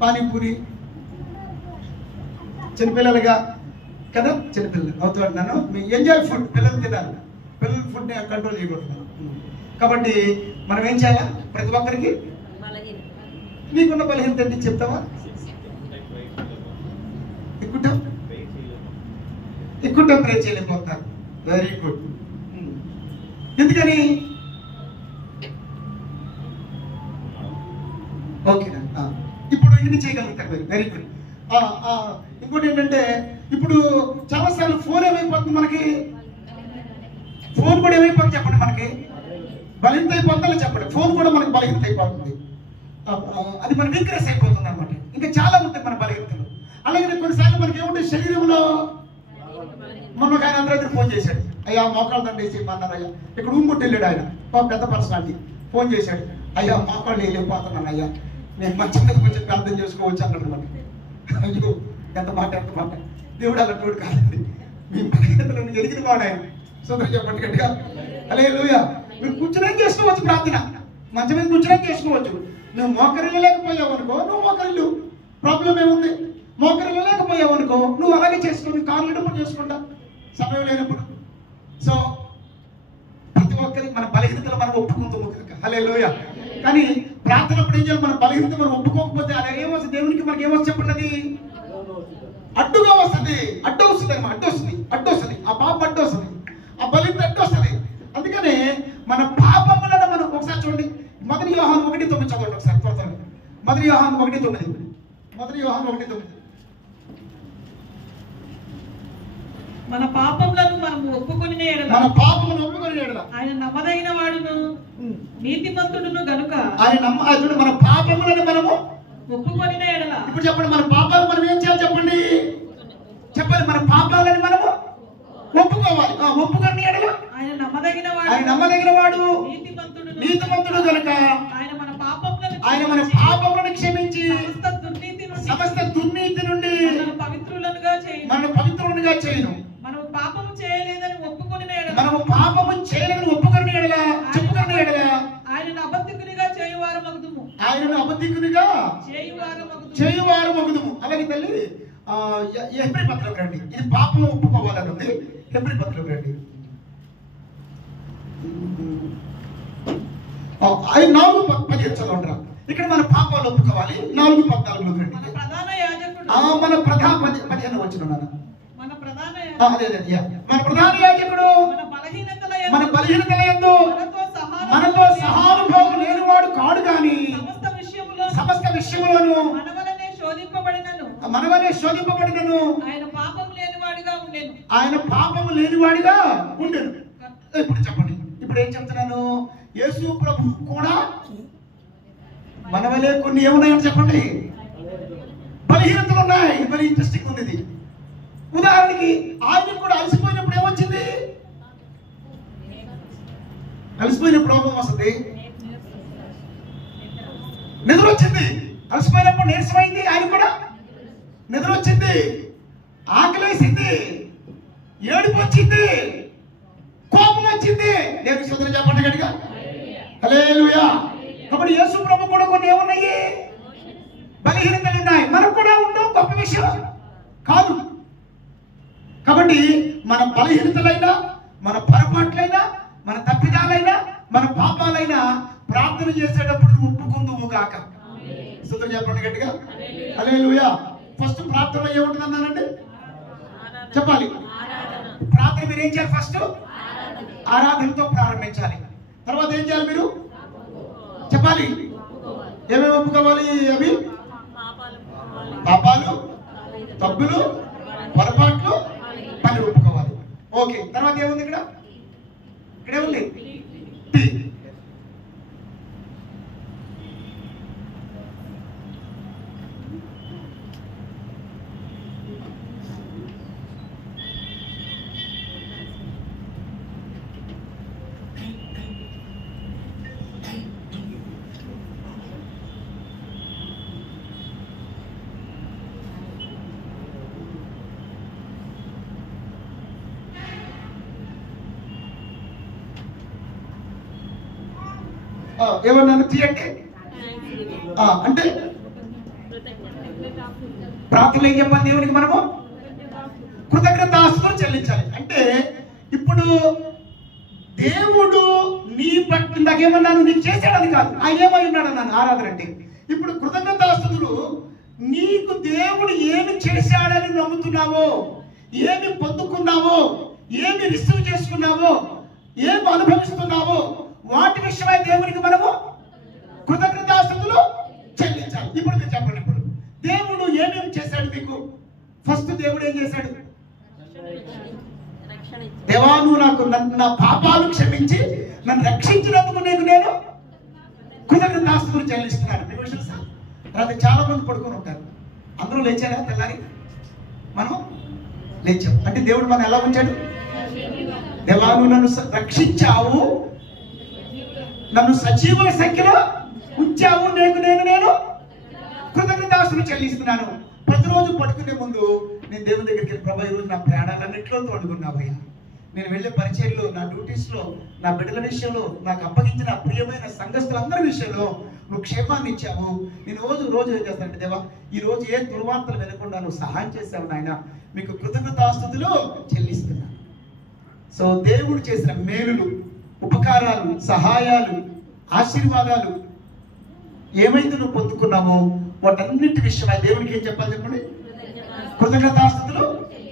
పానీపూరి చిన్నపిల్లలుగా కదా, చిన్నపిల్లలు అవుతున్నాను. మీ ఎంజాయ్ ఫుడ్ పిల్లలు తినాలి, పిల్లల ఫుడ్ని కంట్రోల్ చేయకూడదు. కాబట్టి మనం ఏం చేయాలా? ప్రతి ఒక్కరికి నీకున్న బలహీనత ఏంటి చెప్తావా? ఎక్కువ ప్రే చేయలేకపోతారు. Very good. ఎందుకని? ఓకేనా? ఇప్పుడు ఇది చేయగలుగుతారు మీరు. Very good. ఇంకోటి ఏంటంటే, ఇప్పుడు చాలాసార్లు ఫోన్ ఏమైపోతుంది మనకి? ఫోన్ కూడా ఏమైపోతుంది చెప్పండి? మనకి బలహీనత అయిపోతుందో చెప్పండి. ఫోన్ కూడా మనకి బలహీనత అయిపోతుంది. అది మన వీక్నెస్ అయిపోతుంది అనమాట. ఇంకా చాలా ఉంటాయి మన బలహీనతలు. అలాగే కొన్నిసార్లు మనకి ఏముంటాయి శరీరంలో? మొన్న ఆయన అందరూ ఫోన్ చేశాడు, అయ్యా మోకాళ్ళు దండేసి అన్నారు. అయ్యా ఇక్కడ ఊముట్టి వెళ్ళాడు ఆయన, పెద్ద పర్సనాలిటీ. ఫోన్ చేశాడు, అయ్యా మోకాళ్ళు వెళ్ళిపోతున్నాను అయ్యా, నేను మంచి మీద కొంచెం ప్రార్థన చేసుకోవచ్చు అన్నాడు. మనకి అయ్యో ఎంత మాట, ఎంత మాట. దేవుడు అలాంటి కాదండి. మీ బలహీనతలను ఎరిగిన వాడు ఆయన. సోదరు చెప్పండి గట్టిగా హల్లెలూయా. మీరు కూర్చునే చేసుకోవచ్చు ప్రార్థన, మంచి మీద కూర్చునే చేసుకోవచ్చు. నువ్వు మోకరిల్లు లేకపోయావు అనుకో, నువ్వు మోకరిల్లు, ప్రాబ్లం ఏముంది? మోకరిల్లు లేకపోయావు అనుకో, నువ్వు అలాగే చేసుకో, కాళ్ళు ఎప్పుడు చేసుకుంటా సమయం లేనప్పుడు. సో ప్రతి ఒక్కరి మన బలహీనతలు మనం ఒప్పుకుంటాము హల్లెలూయా. కానీ ప్రార్థనప్పుడు ఏం చేయాలి? మన బలహీనత మనం ఒప్పుకోకపోతే అది ఏమొస్తుంది? దేవునికి మనకి ఏమొస్తుంది చెప్పండి? అడ్డుగా వస్తుంది, అడ్డు వస్తుంది అన్నమాట. అడ్డు వస్తుంది, ఆ పాపం అడ్డు వస్తుంది, ఆ బలహీనత అడ్డు వస్తుంది. అందుకనే మన పాపములను మనం ఒకసారి చూడండి, 1 యోహాను 1:9 చదవండి ఒకసారి త్వరగా. 1 యోహాను 1:9. 1 యోహాను 1:9. మన పాపములను మనము ఒప్పుకొని ఆయన నమ్మదగిన వాడును నీతిమంతుడును గనుక మన పాపములను మనము ఒప్పుకొని ఎడల. ఇప్పుడు చెప్పండి, మన పాపాలు మనం ఏం చేయాలి చెప్పండి? చెప్పండి, మన పాపాలని మనము ఒప్పుకోవాలి. ఒప్పుకొని ఎడల ఆయన నమ్మదగిన వాడు నీతిమంతుడు కనుక ఆయన మన పాపములను క్షమించి సమస్త దుర్నీతి నుండి మనల్ని పవిత్రులుగా చేయను. మనము పాపము చేయలేదని ఒప్పుకొని ఎడల ఆయనను అబద్ధికునిగా చేయువారు మగుదుము. అలాగే తల్లి హెబ్రీ పత్రం రండి. ఇది పాపము ఒప్పుకోవాలని ఉంది. హెబ్రీ పత్రం రండి. 4:15 చదవండి. ఇక్కడ మన పాపాలు ఒప్పుకోవాలి. 4:14 రండి. మన ప్రధాన 15 వచ్చిన మన ప్రధాన యాజకుడు మన బలహీనతల యందు మనతో సహానుభావం లేనివాడు కాడు కానీ సమస్త విషయములను మనవలే శోధింపబడినను ఆయన పాపము లేనివాడిగా ఉండెను. ఇప్పుడు చెప్పండి, ఇప్పుడు ఏం చెప్తున్నాను? యేసు ప్రభు కూడా మనవలే కొన్ని ఏమున్నాయని చెప్పండి, బలహీనతలు ఉన్నాయి. వెరీ ఇంట్రెస్టింగ్ ఉంది ఇది. ఉదాహరణకి ఆయన కూడా అలసిపోయినప్పుడు ఏమొచ్చింది? అలసిపోయినప్పుడు రోగం వస్తుంది, నిద్ర వచ్చింది. అలసిపోయినప్పుడు నీరసమైంది, ఆయన కూడా నిద్ర వచ్చింది, ఆకలి వేసింది, ఏడుపు వచ్చింది, కోపం వచ్చింది. నేను సోదరు చెప్పండి గట్టిగా హల్లెలూయా. కాబట్టి యేసు ప్రభు కూడా కొన్ని ఏమున్నాయి? బలహీనతలు ఉన్నాయి. మనకు కూడా ఉండవు, గొప్ప విషయం కాదు. కాబట్టి మన బలహీనతలైనా, మన పొరపాట్లైనా, మన తప్పిదాలైనా, మన పాపాలైనా ప్రార్థన చేసేటప్పుడు ఒప్పుకుందుము గాక. సోదరు చెప్పండి గట్టిగా హల్లెలూయా. ఫస్ట్ ప్రార్థనలో ఏముంటుంది అన్నారండి? చెప్పాలి. ప్రార్థన మీరు ఏం చేయాలి? ఫస్ట్ ఆరాధనతో ప్రారంభించాలి. తర్వాత ఏం చేయాలి? మీరు చెప్పాలి. ఏమేమి ఒప్పుకోవాలి? అవి పాపాలు, తప్పులు, పొరపాట్లు మళ్ళీ ఒప్పుకోవాలి. ఓకే, తర్వాత ఏముంది ఇక్కడ? ఇక్కడేముంది? టీ. ఏమన్నాను? టీ అంటే అంటే ప్రార్థనలు ఏం చెప్పాలి దేవునికి? మనము కృతజ్ఞతాస్తుతులు చెల్లించాలి. అంటే ఇప్పుడు దేవుడు నీ పట్ల నాకేమన్నాను? నీకు చేశాడని కాదు, ఆయన ఏమై ఉన్నాడు అన్నాను. ఆరాధన అంటే ఇప్పుడు కృతజ్ఞతాస్తుతులు నీకు దేవుడు ఏమి చేశాడని నమ్ముతున్నావో, ఏమి పొందుకున్నావో, ఏమి రిసీవ్ చేసుకున్నావో, ఏమి అనుభవిస్తున్నావో వాటి విషయమై దేవునికి మనము కృతజ్ఞతాస్తుతులు చెల్లించాలి. ఇప్పుడు మీరు చెప్పండి, ఇప్పుడు దేవుడు ఏమేమి చేశాడు మీకు? ఫస్ట్ దేవుడు ఏం చేశాడు? దేవా, నువ్వు నాకు నా పాపాలు క్షమించి నన్ను రక్షించినందుకు నేను కృతజ్ఞతాస్తుతులు చెల్లిస్తున్నాను. మీకు విషయం సార్, తర్వాత చాలా మంది పడుకొని ఉంటారు. అందరూ లేచారా తెల్లారి? మనం లేచాం అంటే దేవుడు మనం ఎలా ఉంచాడు? దేవా, నువ్వు నన్ను రక్షించావు, నన్ను సజీవుల సంఖ్యలో ఉంచావు, నేను కృతజ్ఞతాస్తుతులు చెల్లిస్తున్నాను. ప్రతిరోజు పడుకునే ముందు నేను దేవుని దగ్గరికి వెళ్ళి, ప్రభా, ఈరోజు నా ప్రాణాలన్నింటిలో తోడుకున్నావయ్యా, నేను వెళ్ళే పరిచర్యలో, నా డ్యూటీస్లో, నా బిడ్డల విషయంలో, నాకు అప్పగించిన ప్రియమైన సంఘస్థులందరి విషయంలో నువ్వు క్షేమాన్ని ఇచ్చావు. నేను రోజు ఏం చేస్తానంటే, దేవా, ఈ రోజు ఏ దుర్వార్తలు వినకుండా నువ్వు సహాయం చేశావు నాయన, మీకు కృతజ్ఞతాస్తుతులు చెల్లిస్తున్నాను. సో దేవుడు చేసిన మేలులు, ఉపకారాలు, సహాయాలు, ఆశీర్వాదాలు ఏమైతే నువ్వు పొందుకున్నావో వాటన్నిటి విషయమై దేవునికి ఏం చెప్పాలి? చెప్పండి, కృతజ్ఞతాస్తుతులు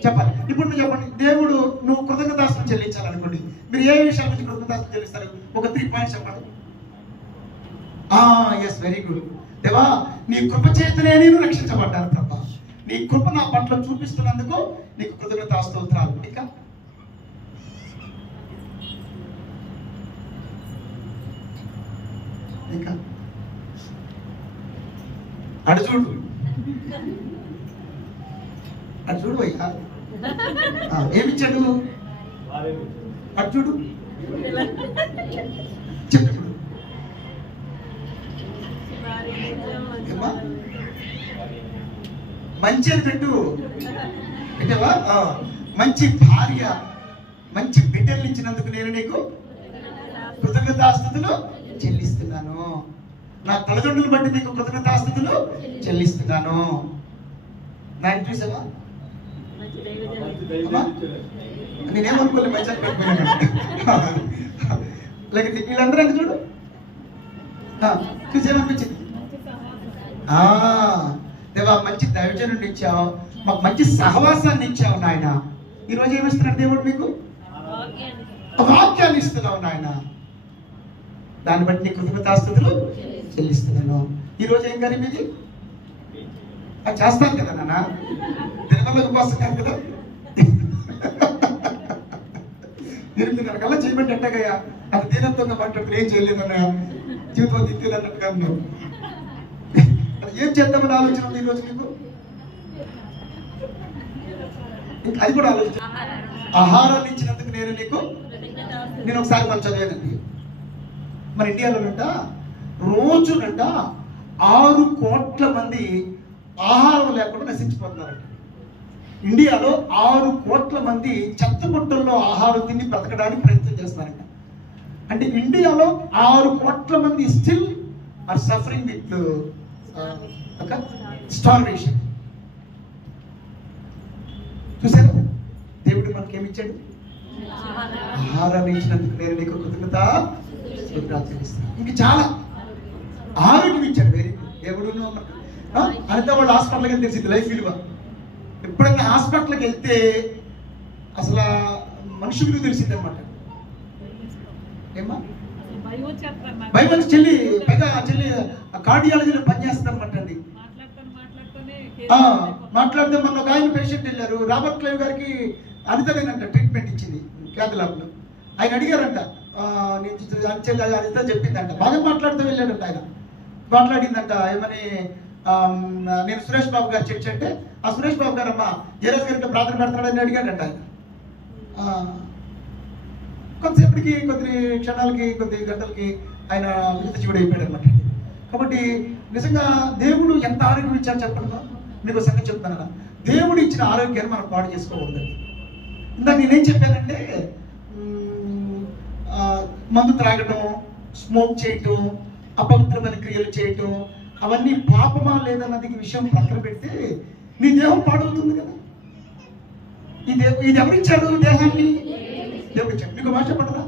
చెప్పాలి. ఇప్పుడు నువ్వు చెప్పండి, దేవుడు నువ్వు కృతజ్ఞతాస్తుతులు చెల్లించాలనుకోండి, మీరు ఏ విషయాల నుంచి కృతజ్ఞతాస్తుతులు చెల్లిస్తారు? ఒక 3 పాయింట్స్ చెప్పండి. Yes, very good. దేవా, నీ కృప చేతనే నేను రక్షించబడ్డాను ప్రభా, నీ కృప నా పట్ల చూపిస్తున్నందుకు నీకు కృతజ్ఞతాస్తుతులు. ఇంకా అటు చూడు అయ్యా, ఏమిచ్చాడు? అటు చూడు, చెప్పు. మంచి అని పెట్టు, పెట్టావా? మంచి భార్య, మంచి బిడ్డలు ఇచ్చినందుకు నేను నీకు కృతజ్ఞతాస్తుతులు చెల్లిస్తున్నాను. నా తల్లిదండ్రులు బట్టి నీకు కృతజ్ఞతాస్తుతులు చెల్లిస్తున్నాను. నాయన చూసావా? నేనేమనుకోలేదు, మంచి లేకపోతే వీళ్ళందరూ అంటే చూడు, చూసేమనిపించింది? దేవా, మంచి దైవజనుడిని ఇచ్చావు, మాకు మంచి సహవాసాన్ని ఇచ్చావు నాయన. ఈరోజు ఏమిస్తున్నాడు దేవుడు? మీకు వాక్యాన్ని ఇస్తున్నావు నాయన, దాన్ని బట్టి నీ కృతజ్ఞతాస్తుతులు చెల్లిస్తున్నాను. ఈరోజు ఏం కానీ మీది అది చేస్తాను కదా నాన్న, దినవల్ల కోసం కాదు కదా, మీరు కల్లా చేయబట్టి ఎట్టగయ్యా, అది దీనంతంగా మాట్లాడుతూ ఏం చేయలేదన్నా, జీవితం దిక్కులు అన్నట్టుగా ఉన్నావు. ఏం చేద్దామని ఆలోచన ఉంది ఈరోజు మీకు? అది కూడా ఆలోచన. ఆహారాన్ని ఇచ్చినందుకు నేను ఒకసారి మనం చదివానండి, మన ఇండియాలోనంట రోజునంట 6 కోట్ల మంది ఆహారం లేకుండా నశించిపోతున్నారంట. ఇండియాలో 6 కోట్ల మంది చెత్తబుట్టల్లో ఆహారం తిని బ్రతకడానికి ప్రయత్నం చేస్తున్నారంట. అంటే ఇండియాలో 6 కోట్ల మంది still are suffering with starvation. చూసారు, దేవుడు మనకి ఏమిచ్చాడు? ఆహారాన్ని ఇచ్చినందుకు నేను నీకు కృతజ్ఞతాస్తుతులు. ఇంక చాలా ఆరోగ్యం ఇచ్చాడు. Very good. దేవుడు అంతా వాళ్ళు హాస్పిటల్కి వెళ్తే తెలిసింది లైఫ్ విలువ. ఎప్పుడైనా హాస్పిటల్కి వెళ్తే అసలు మనుషు విలువ తెలిసింది అనమాట. ఏమా భయం చెల్లి పైగా చెల్లి కార్డియాలజీలో పనిచేస్తుంది అనమాట అండి. మాట్లాడితే మొన్న ఒక ఆయన పేషెంట్ వెళ్ళారు, రాబర్ట్ క్లైవ్ గారికి అనితనేనంట ట్రీట్మెంట్ ఇచ్చింది క్యాథలాబ్లో. ఆయన అడిగారంట, అనిత చెప్పిందంట, బాగా మాట్లాడుతూ వెళ్ళాడంట. ఆయన మాట్లాడిందంట ఏమని, నేను సురేష్ బాబు గారు చర్చ్ అంటే, ఆ సురేష్ బాబు గారు అమ్మ జయరాజ్ గారికి ప్రార్థన పెడతాడని అడిగాడంట ఆయన. కొంతసేపటికి, కొద్ది క్షణాలకి, కొద్ది గంటలకి ఆయన విగత జీవుడు అయిపోయాడు అనమాట. కాబట్టి నిజంగా దేవుడు ఎంత ఆరోగ్యం ఇచ్చారు చెప్పండి. మీకు సంగతి చెప్తాను, దేవుడు ఇచ్చిన ఆరోగ్యాన్ని మనం పాడు చేసుకోకూడదు. ఇందాక నేనేం చెప్పానంటే, మందు త్రాగటం, స్మోక్ చేయటం, అపవిత్రమైన క్రియలు చేయటం, అవన్నీ పాపమా లేదన్నది విషయం పక్కన పెడితే నీ దేహం పాడవుతుంది కదా. ఇది ఎవరిచ్చారు దేహాన్ని? దేవుడు ఇచ్చాడు. మీకు మాట చెప్పడరా,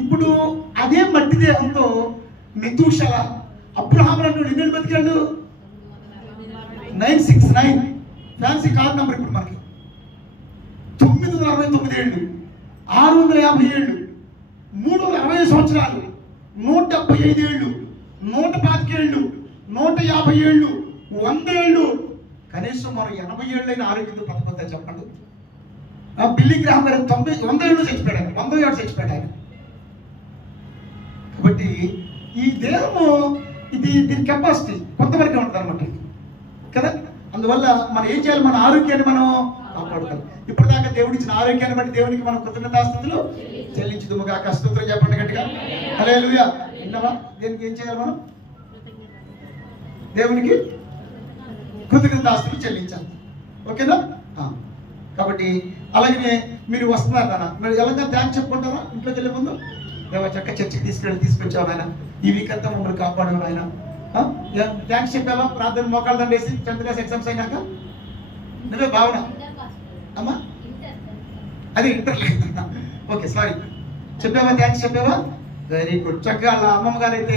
ఇప్పుడు అదే మట్టి దేహంతో మెతూషల అబ్రహాము అన్నాడు, ఎన్నేళ్ళు బతికాడు? 969 ఫ్యాన్సీ కార్ నంబర్. ఇప్పుడు మనకి 969 ఏళ్ళు, 650 ఏళ్ళు, 360 సంవత్సరాలు, 175 ఏళ్ళు, 125 ఏళ్ళు, 150 ఏళ్ళు, 100 ఏళ్ళు, కనీసం మనం 80 ఏళ్ళైనా ఆరోగ్యంతో బతకొద్దా చెప్పండి. బిల్లీ గ్రాహం గారు 100 ఏళ్ళు చచ్చిపోయాడు ఆయన, 100 ఏళ్ళు చచ్చిపోయాడు ఆయన. కాబట్టి ఈ దేహము దీని కెపాసిటీ కొంతవరకే ఉంటుంది అనమాట కదా. అందువల్ల మనం ఏం చేయాలి? మన ఆరోగ్యాన్ని మనం కాపాడుకోవాలి. ఇప్పటిదాకా దేవుడు ఇచ్చిన ఆరోగ్యాన్ని బట్టి దేవునికి మనం కృతజ్ఞతాస్తుతులు చెల్లించుదుముగా. స్తోత్రం చెప్పండి గట్టిగా. హల్లెలూయా. విన్నావా? దేనికి ఏం చేయాలి? మనం దేవునికి కృతజ్ఞతాస్తుతులు చెల్లించాలి. ఓకేనా? కాబట్టి అలాగే మీరు వస్తున్నారు కదా, మీరు ఎలాగ థ్యాంక్స్ చెప్పుకుంటారా ఇంట్లోకి వెళ్ళే ముందు? దేవా చక్క చర్చికి తీసుకొచ్చావు ఆయన, ఈ వీక్ అంతా మమ్మల్ని కాపాడావు ఆయన. థ్యాంక్స్ చెప్పావా? ప్రార్థన మోకాళ్ళ దండ వేసి 10th క్లాస్ ఎగ్జామ్స్ అయినాక నువ్వే భావన అమ్మా, అది ఇంటర్. ఓకే సారీ, చెప్పావా? థ్యాంక్స్ చెప్పావా? Very good. చక్కగా వాళ్ళ అమ్మమ్మ గారు అయితే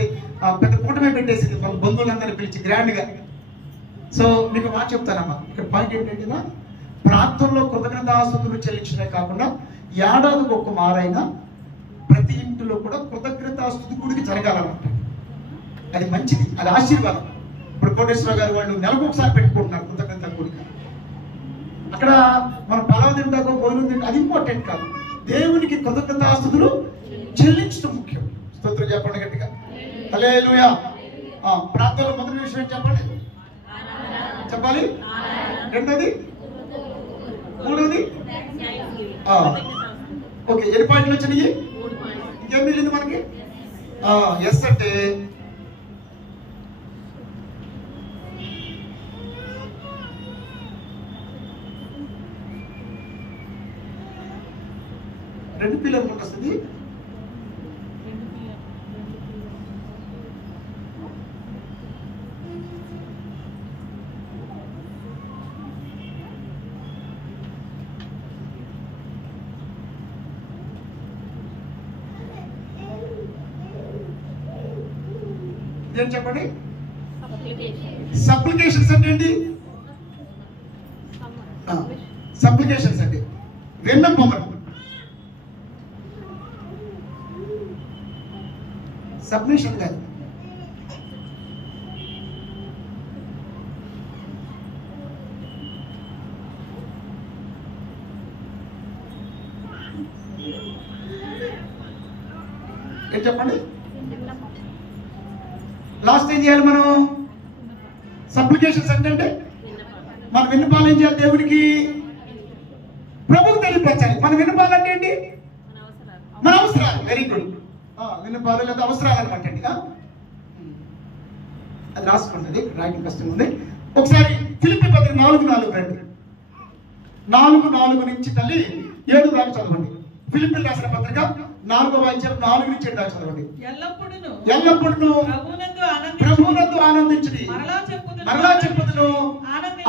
పెద్ద కూటమే పెట్టేసింది వాళ్ళ బంధువులందరినీ పిలిచి గ్రాండ్గా. సో మీకు మాట చెప్తానమ్మా, ఇక్కడ పాయింట్ ఏంటంటే, ప్రార్థనలో కృతజ్ఞతాస్తుతులు చెల్లించడమే కాకుండా ఏడాదికి ఒక్క మారైనా ప్రతి ఇంటిలో కూడా కృతజ్ఞతాస్తుతి గుడికి జరగాలన్నమాట. అది మంచిది, అది ఆశీర్వాదం. ఇప్పుడు కోటేశ్వర గారు వాళ్ళు నెలకు ఒకసారి పెట్టుకుంటున్నారు కృతజ్ఞత గుడికి. అక్కడ మనం పలావ్ తింటాకో భోజనం తింటా అది ఇంపార్టెంట్ కాదు, దేవునికి కృతజ్ఞతాస్తుతులు చెల్లించడం ముఖ్యం. స్తోత్రం చెప్పండి గట్టిగా. హల్లెలూయా. ప్రార్థనలో మొదటి విషయం చెప్పండి, చెప్పాలి. రెండోది, మూడోది, ఓకే. ఎన్ని పాయింట్లు వచ్చినాయి? ఇంకేం మిగిలింది మనకి? ఎస్ అంటే రెండు పిల్లలు వస్తుంది. ఏం చెప్పండి? సప్లికేషన్స్ అంటే ఏంటి? సప్లికేషన్స్ అంటే విన్నపములు. సబ్మిషన్ కాదు. ఏం చెప్పండి? లాస్ట్ ఏం చేయాలి మనం? సప్లికేషన్స్ అంటే మన విన్నపాలు ఏం చేయాలి? దేవుడికి, ప్రభువుకు తెలియపరచాలి. మన విన్నపాలు అంటే ఏంటి? మన అవసరాలు. Very good. విన్నపాలు లేదా అవసరాలు అనమాట అండి. అది రాసుకుంటుంది, రైటింగ్ కష్టం ఉంది. ఒకసారి ఫిలిప్పీ పత్రిక 4:4 రండి. 4:4 నుంచి తల్లి 7 దాకా చదవండి. ఫిలిప్పీలు రాసిన పత్రిక 4వ అధ్యాయం 4 నుంచి 7 దాకా చదవండి. ఎల్లప్పుడూ ప్రభువునందు ఆనందించుడి, మరలా చెప్పుదును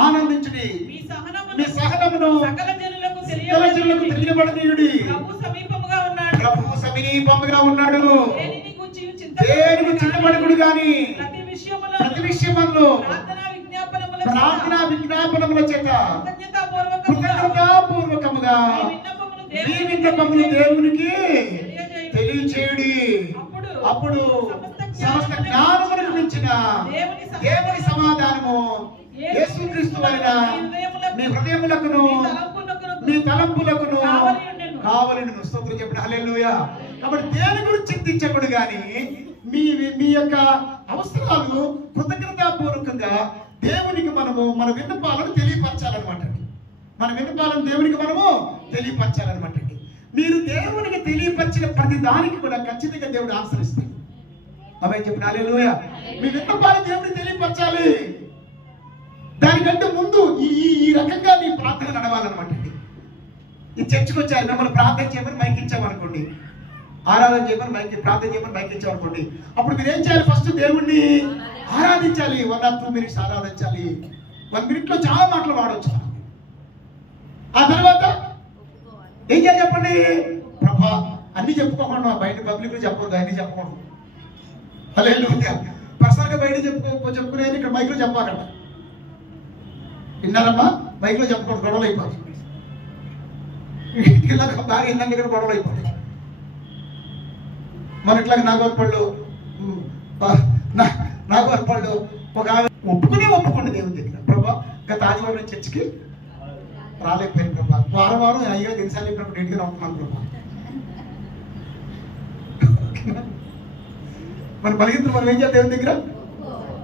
ఆనందించుడి, మీ సహనమును సకల జనులకు తెలియబడనీయుడి. ప్రభువు సమీపముగా ఉన్నాడు. దేనికి చింతపడకుడు గాని ప్రతి విషయములో ప్రార్థనా విజ్ఞాపనముల చేత కృతజ్ఞతాపూర్వకముగా మీ విన్నపములు దేవునికి తెలియచేయుడి. అప్పుడు సమస్త జ్ఞానమునకు మించిన దేవుని సమాధానము యేసు యేసుక్రీస్తు వలన మీ హృదయములకును మీ తలంపులకును కావలిను. స్తోత్రం చెప్పండి. హల్లెలూయా. కాబట్టి దేని గురించి చింతించకూడదు కానీ మీ మీ యొక్క అవసరాలు కృతజ్ఞతాపూర్వకంగా దేవునికి మనము మన విన్నపాలను తెలియపరచాలన్నమాట. మన విన్నపాలను దేవునికి మనము తెలియపరచాలన్నమాట. మీరు దేవునికి తెలియపరిచిన ప్రతి దానికి కూడా ఖచ్చితంగా దేవుడు ఆశ్రయిస్తాడు. అబ్బాయి చెప్పండి. హల్లెలూయా. మీ విన్నపాలను దేవునికి తెలియపరచాలి. దానికంటే ముందు ఈ రకంగా నీ ప్రార్థన నడవాలన్నమాట. ఈ చర్చకు వచ్చారు, మిమ్మల్ని ప్రార్థన చేయమని మైక్ ఇచ్చామనుకోండి, ఆరాధన చేయమని మైక్, ప్రార్థన చేయమని మైక్ ఇచ్చామనుకోండి, అప్పుడు మీరు ఏం చేయాలి? ఫస్ట్ దేవుణ్ణి ఆరాధించాలి. 1 or 2 minutes ఆరాధించాలి. 1 minute లో చాలా మాటలు వాడవచ్చు. ఆ తర్వాత ఏం చేయాలి చెప్పండి? ప్రభా అన్ని చెప్పుకోకుండా బయట పబ్లిక్ లో చెప్పకూడదు, అన్ని చెప్పకూడదు. హల్లెలూయా. పర్సనల్ గా బయట చెప్పుకునే ఇక్కడ మైక్ లో చెప్పాలంట. విన్నారమ్మా? మైక్ లో చెప్పకూడదు, గొడవలు అయిపోతుంది. ఇట్లా బాగా ఇందాక ఇక్కడ గొడవలు అయిపోతాయి. మన ఇట్లాగ నాగోర్పళ్ళు ఒక ఒప్పుకోండి దేవుని దగ్గర. ప్రభా గత ఆదివారం చర్చికి రాలేకపోయింది ప్రభా, వారం అయ్యో దినసాలు ఇప్పుడు ఇంటికి నమ్ముతున్నాను ప్రభా. మన బలిగింతులు మనం ఏం చేయాలి? దేవుని దగ్గర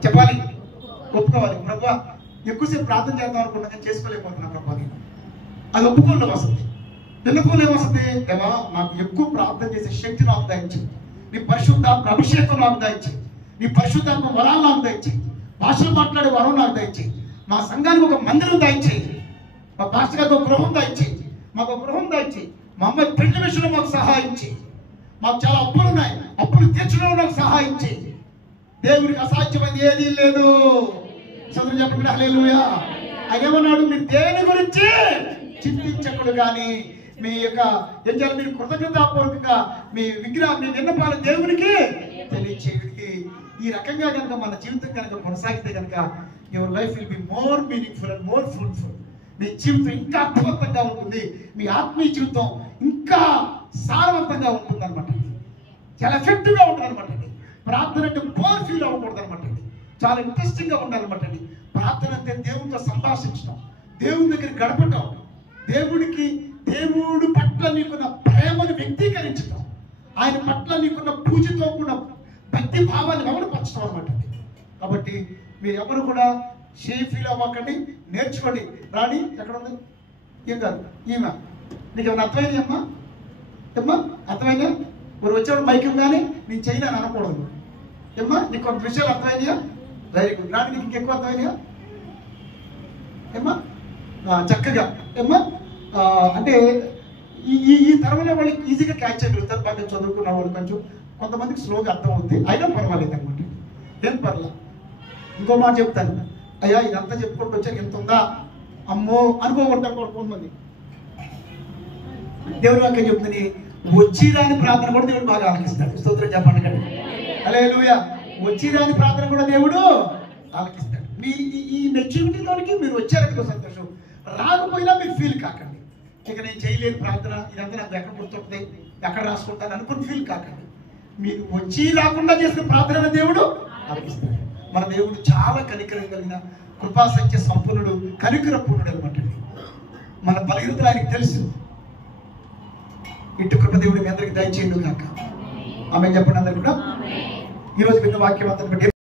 చెప్పాలి, ఒప్పుకోవాలి. ప్రభా ఎక్కువసేపు ప్రార్థన చేద్దాం అనుకున్నా కానీ చేసుకోలేకపోతున్నా ప్రభా. అది ఒప్పుకోవడం వస్తుంది. విన్నపూలు ఏమొస్తుంది? దేవా నాకు ఎక్కువ ప్రార్థన చేసే శక్తి నాకు దయచి, నీ పరిశుద్ధాత్మ అభిషేకం నాకు దయచి, నీ పరిశుద్ధాత్మ వరాలు నాకు దయచి, భాషలు మాట్లాడే వరం నాకు దయచి, మా సంఘానికి ఒక మందిరం దయచి, మా పాస్టర్ గారికి ఒక గృహం దయచి, మాకు ఒక గృహం దయచి, మా అమ్మాయి పెళ్లి విషయంలో మాకు సహాయించి, మాకు చాలా అప్పులు ఉన్నాయి, అప్పులు తీర్చడంలో నాకు సహాయించి. దేవుడికి అసాధ్యమైంది ఏదీ లేదు. చదువు చెప్పండి. హల్లెలూయా. ఆయన ఏమన్నాడు? మీరు దేని గురించి చింతించకూడదు కానీ మీ యొక్క ఏం చేయాలి? మీరు కృతజ్ఞతాపూర్వకంగా మీ విన్నపాలు దేవునికి తెలియచేయడానికి. ఈ రకంగా కనుక మన జీవితం కనుక కొనసాగితే కనుక your life will be more meaningful and more fruitful. మీ జీవితం ఇంకా అర్థవంతంగా ఉంటుంది. మీ ఆత్మీయ జీవితం ఇంకా సారవంతంగా ఉంటుంది అనమాట. చాలా ఎఫెక్టివ్ గా ఉంటుంది అనమాట. ప్రార్థన అంటే బోర్ ఫీల్ అవ్వకూడదు అనమాట. చాలా ఇంట్రెస్టింగ్ గా ఉండాలన్నమాట. ప్రార్థన అంటే దేవునితో సంభాషించడం, దేవుని దగ్గర గడపటం, దేవుడు పట్ల నీకున్న ప్రేమను వ్యక్తీకరించడం, ఆయన పట్ల నీకున్న పూజతో కూడా భక్తి భావాన్ని వెల్లడిపరచడం అనమాట. కాబట్టి మీరు ఎవరు కూడా షేమ్ ఫీల్ అవ్వకండి, నేర్చుకోండి. రాణి ఎక్కడ ఉంది? ఏం కాదు ఈమె, నీకు ఏమైనా అర్థమైంది అమ్మా? ఏమ్మా అర్థమైందా? మీరు వచ్చేవాడు మైకం కానీ నేను చేయను అని అనకూడదు. ఏమ్మా నీకు కొంత విషయాలు అర్థమైందా? Very good. రాణి నీకు ఇంకెక్కువ అర్థమైందా? ఏమ్మా చక్కగా. ఏమ్మా అంటే ఈ తరంలో వాళ్ళకి ఈజీగా క్యాచ్ చేయగలుగుతారు. బాగా చదువుకున్న వాళ్ళు కొంచెం కొంతమందికి స్లోగా అర్థం అవుతుంది. అయినా పర్వాలేదు అనమాట. ఏం పర్లేదు. ఇంకో మాట చెప్తాను, అయ్యా ఇదంతా చెప్పుకుంటూ వచ్చాక ఎంత ఉందా అమ్మో అనుకోకుంటారు కొంతమంది. దేవుని వాక్యం చెప్తుంది, వచ్చిరాని ప్రార్థన కూడా దేవుడు బాగా ఆలకిస్తాడు. స్తోత్రం చెప్పండి కదా. హల్లెలూయా. వచ్చిరాని ప్రార్థన కూడా దేవుడు ఆలకిస్తాడు. మీ ఈ మెచ్యూరిటీలోనికి మీరు వచ్చారనుకో సంతోషం, రాకపోయినా మీరు ఫీల్ కాకండి. ఇక నేను చేయలేని ప్రార్థన, ఇదంతా నాకు ఎక్కడ గుర్తుంటుంది, ఎక్కడ రాసుకుంటాను అనుకుని ఫీల్ కాకండి. మీరు వచ్చి రాకుండా చేసిన ప్రార్థన దేవుడు ఆలకిస్తాడు. మన దేవుడు చాలా కనికరం కలిగిన కృపాసత్య సంపన్నుడు, కనికరపూర్ణుడు అనమాట. మన బలహీనతలు ఆయనకి తెలుసు. ఇటు కృప దేవుడు మీ అందరికి దయచేయండి కాక. ఆమె చెప్పండి అందరు కూడా. ఈరోజు విన్న వాక్యం అందరిని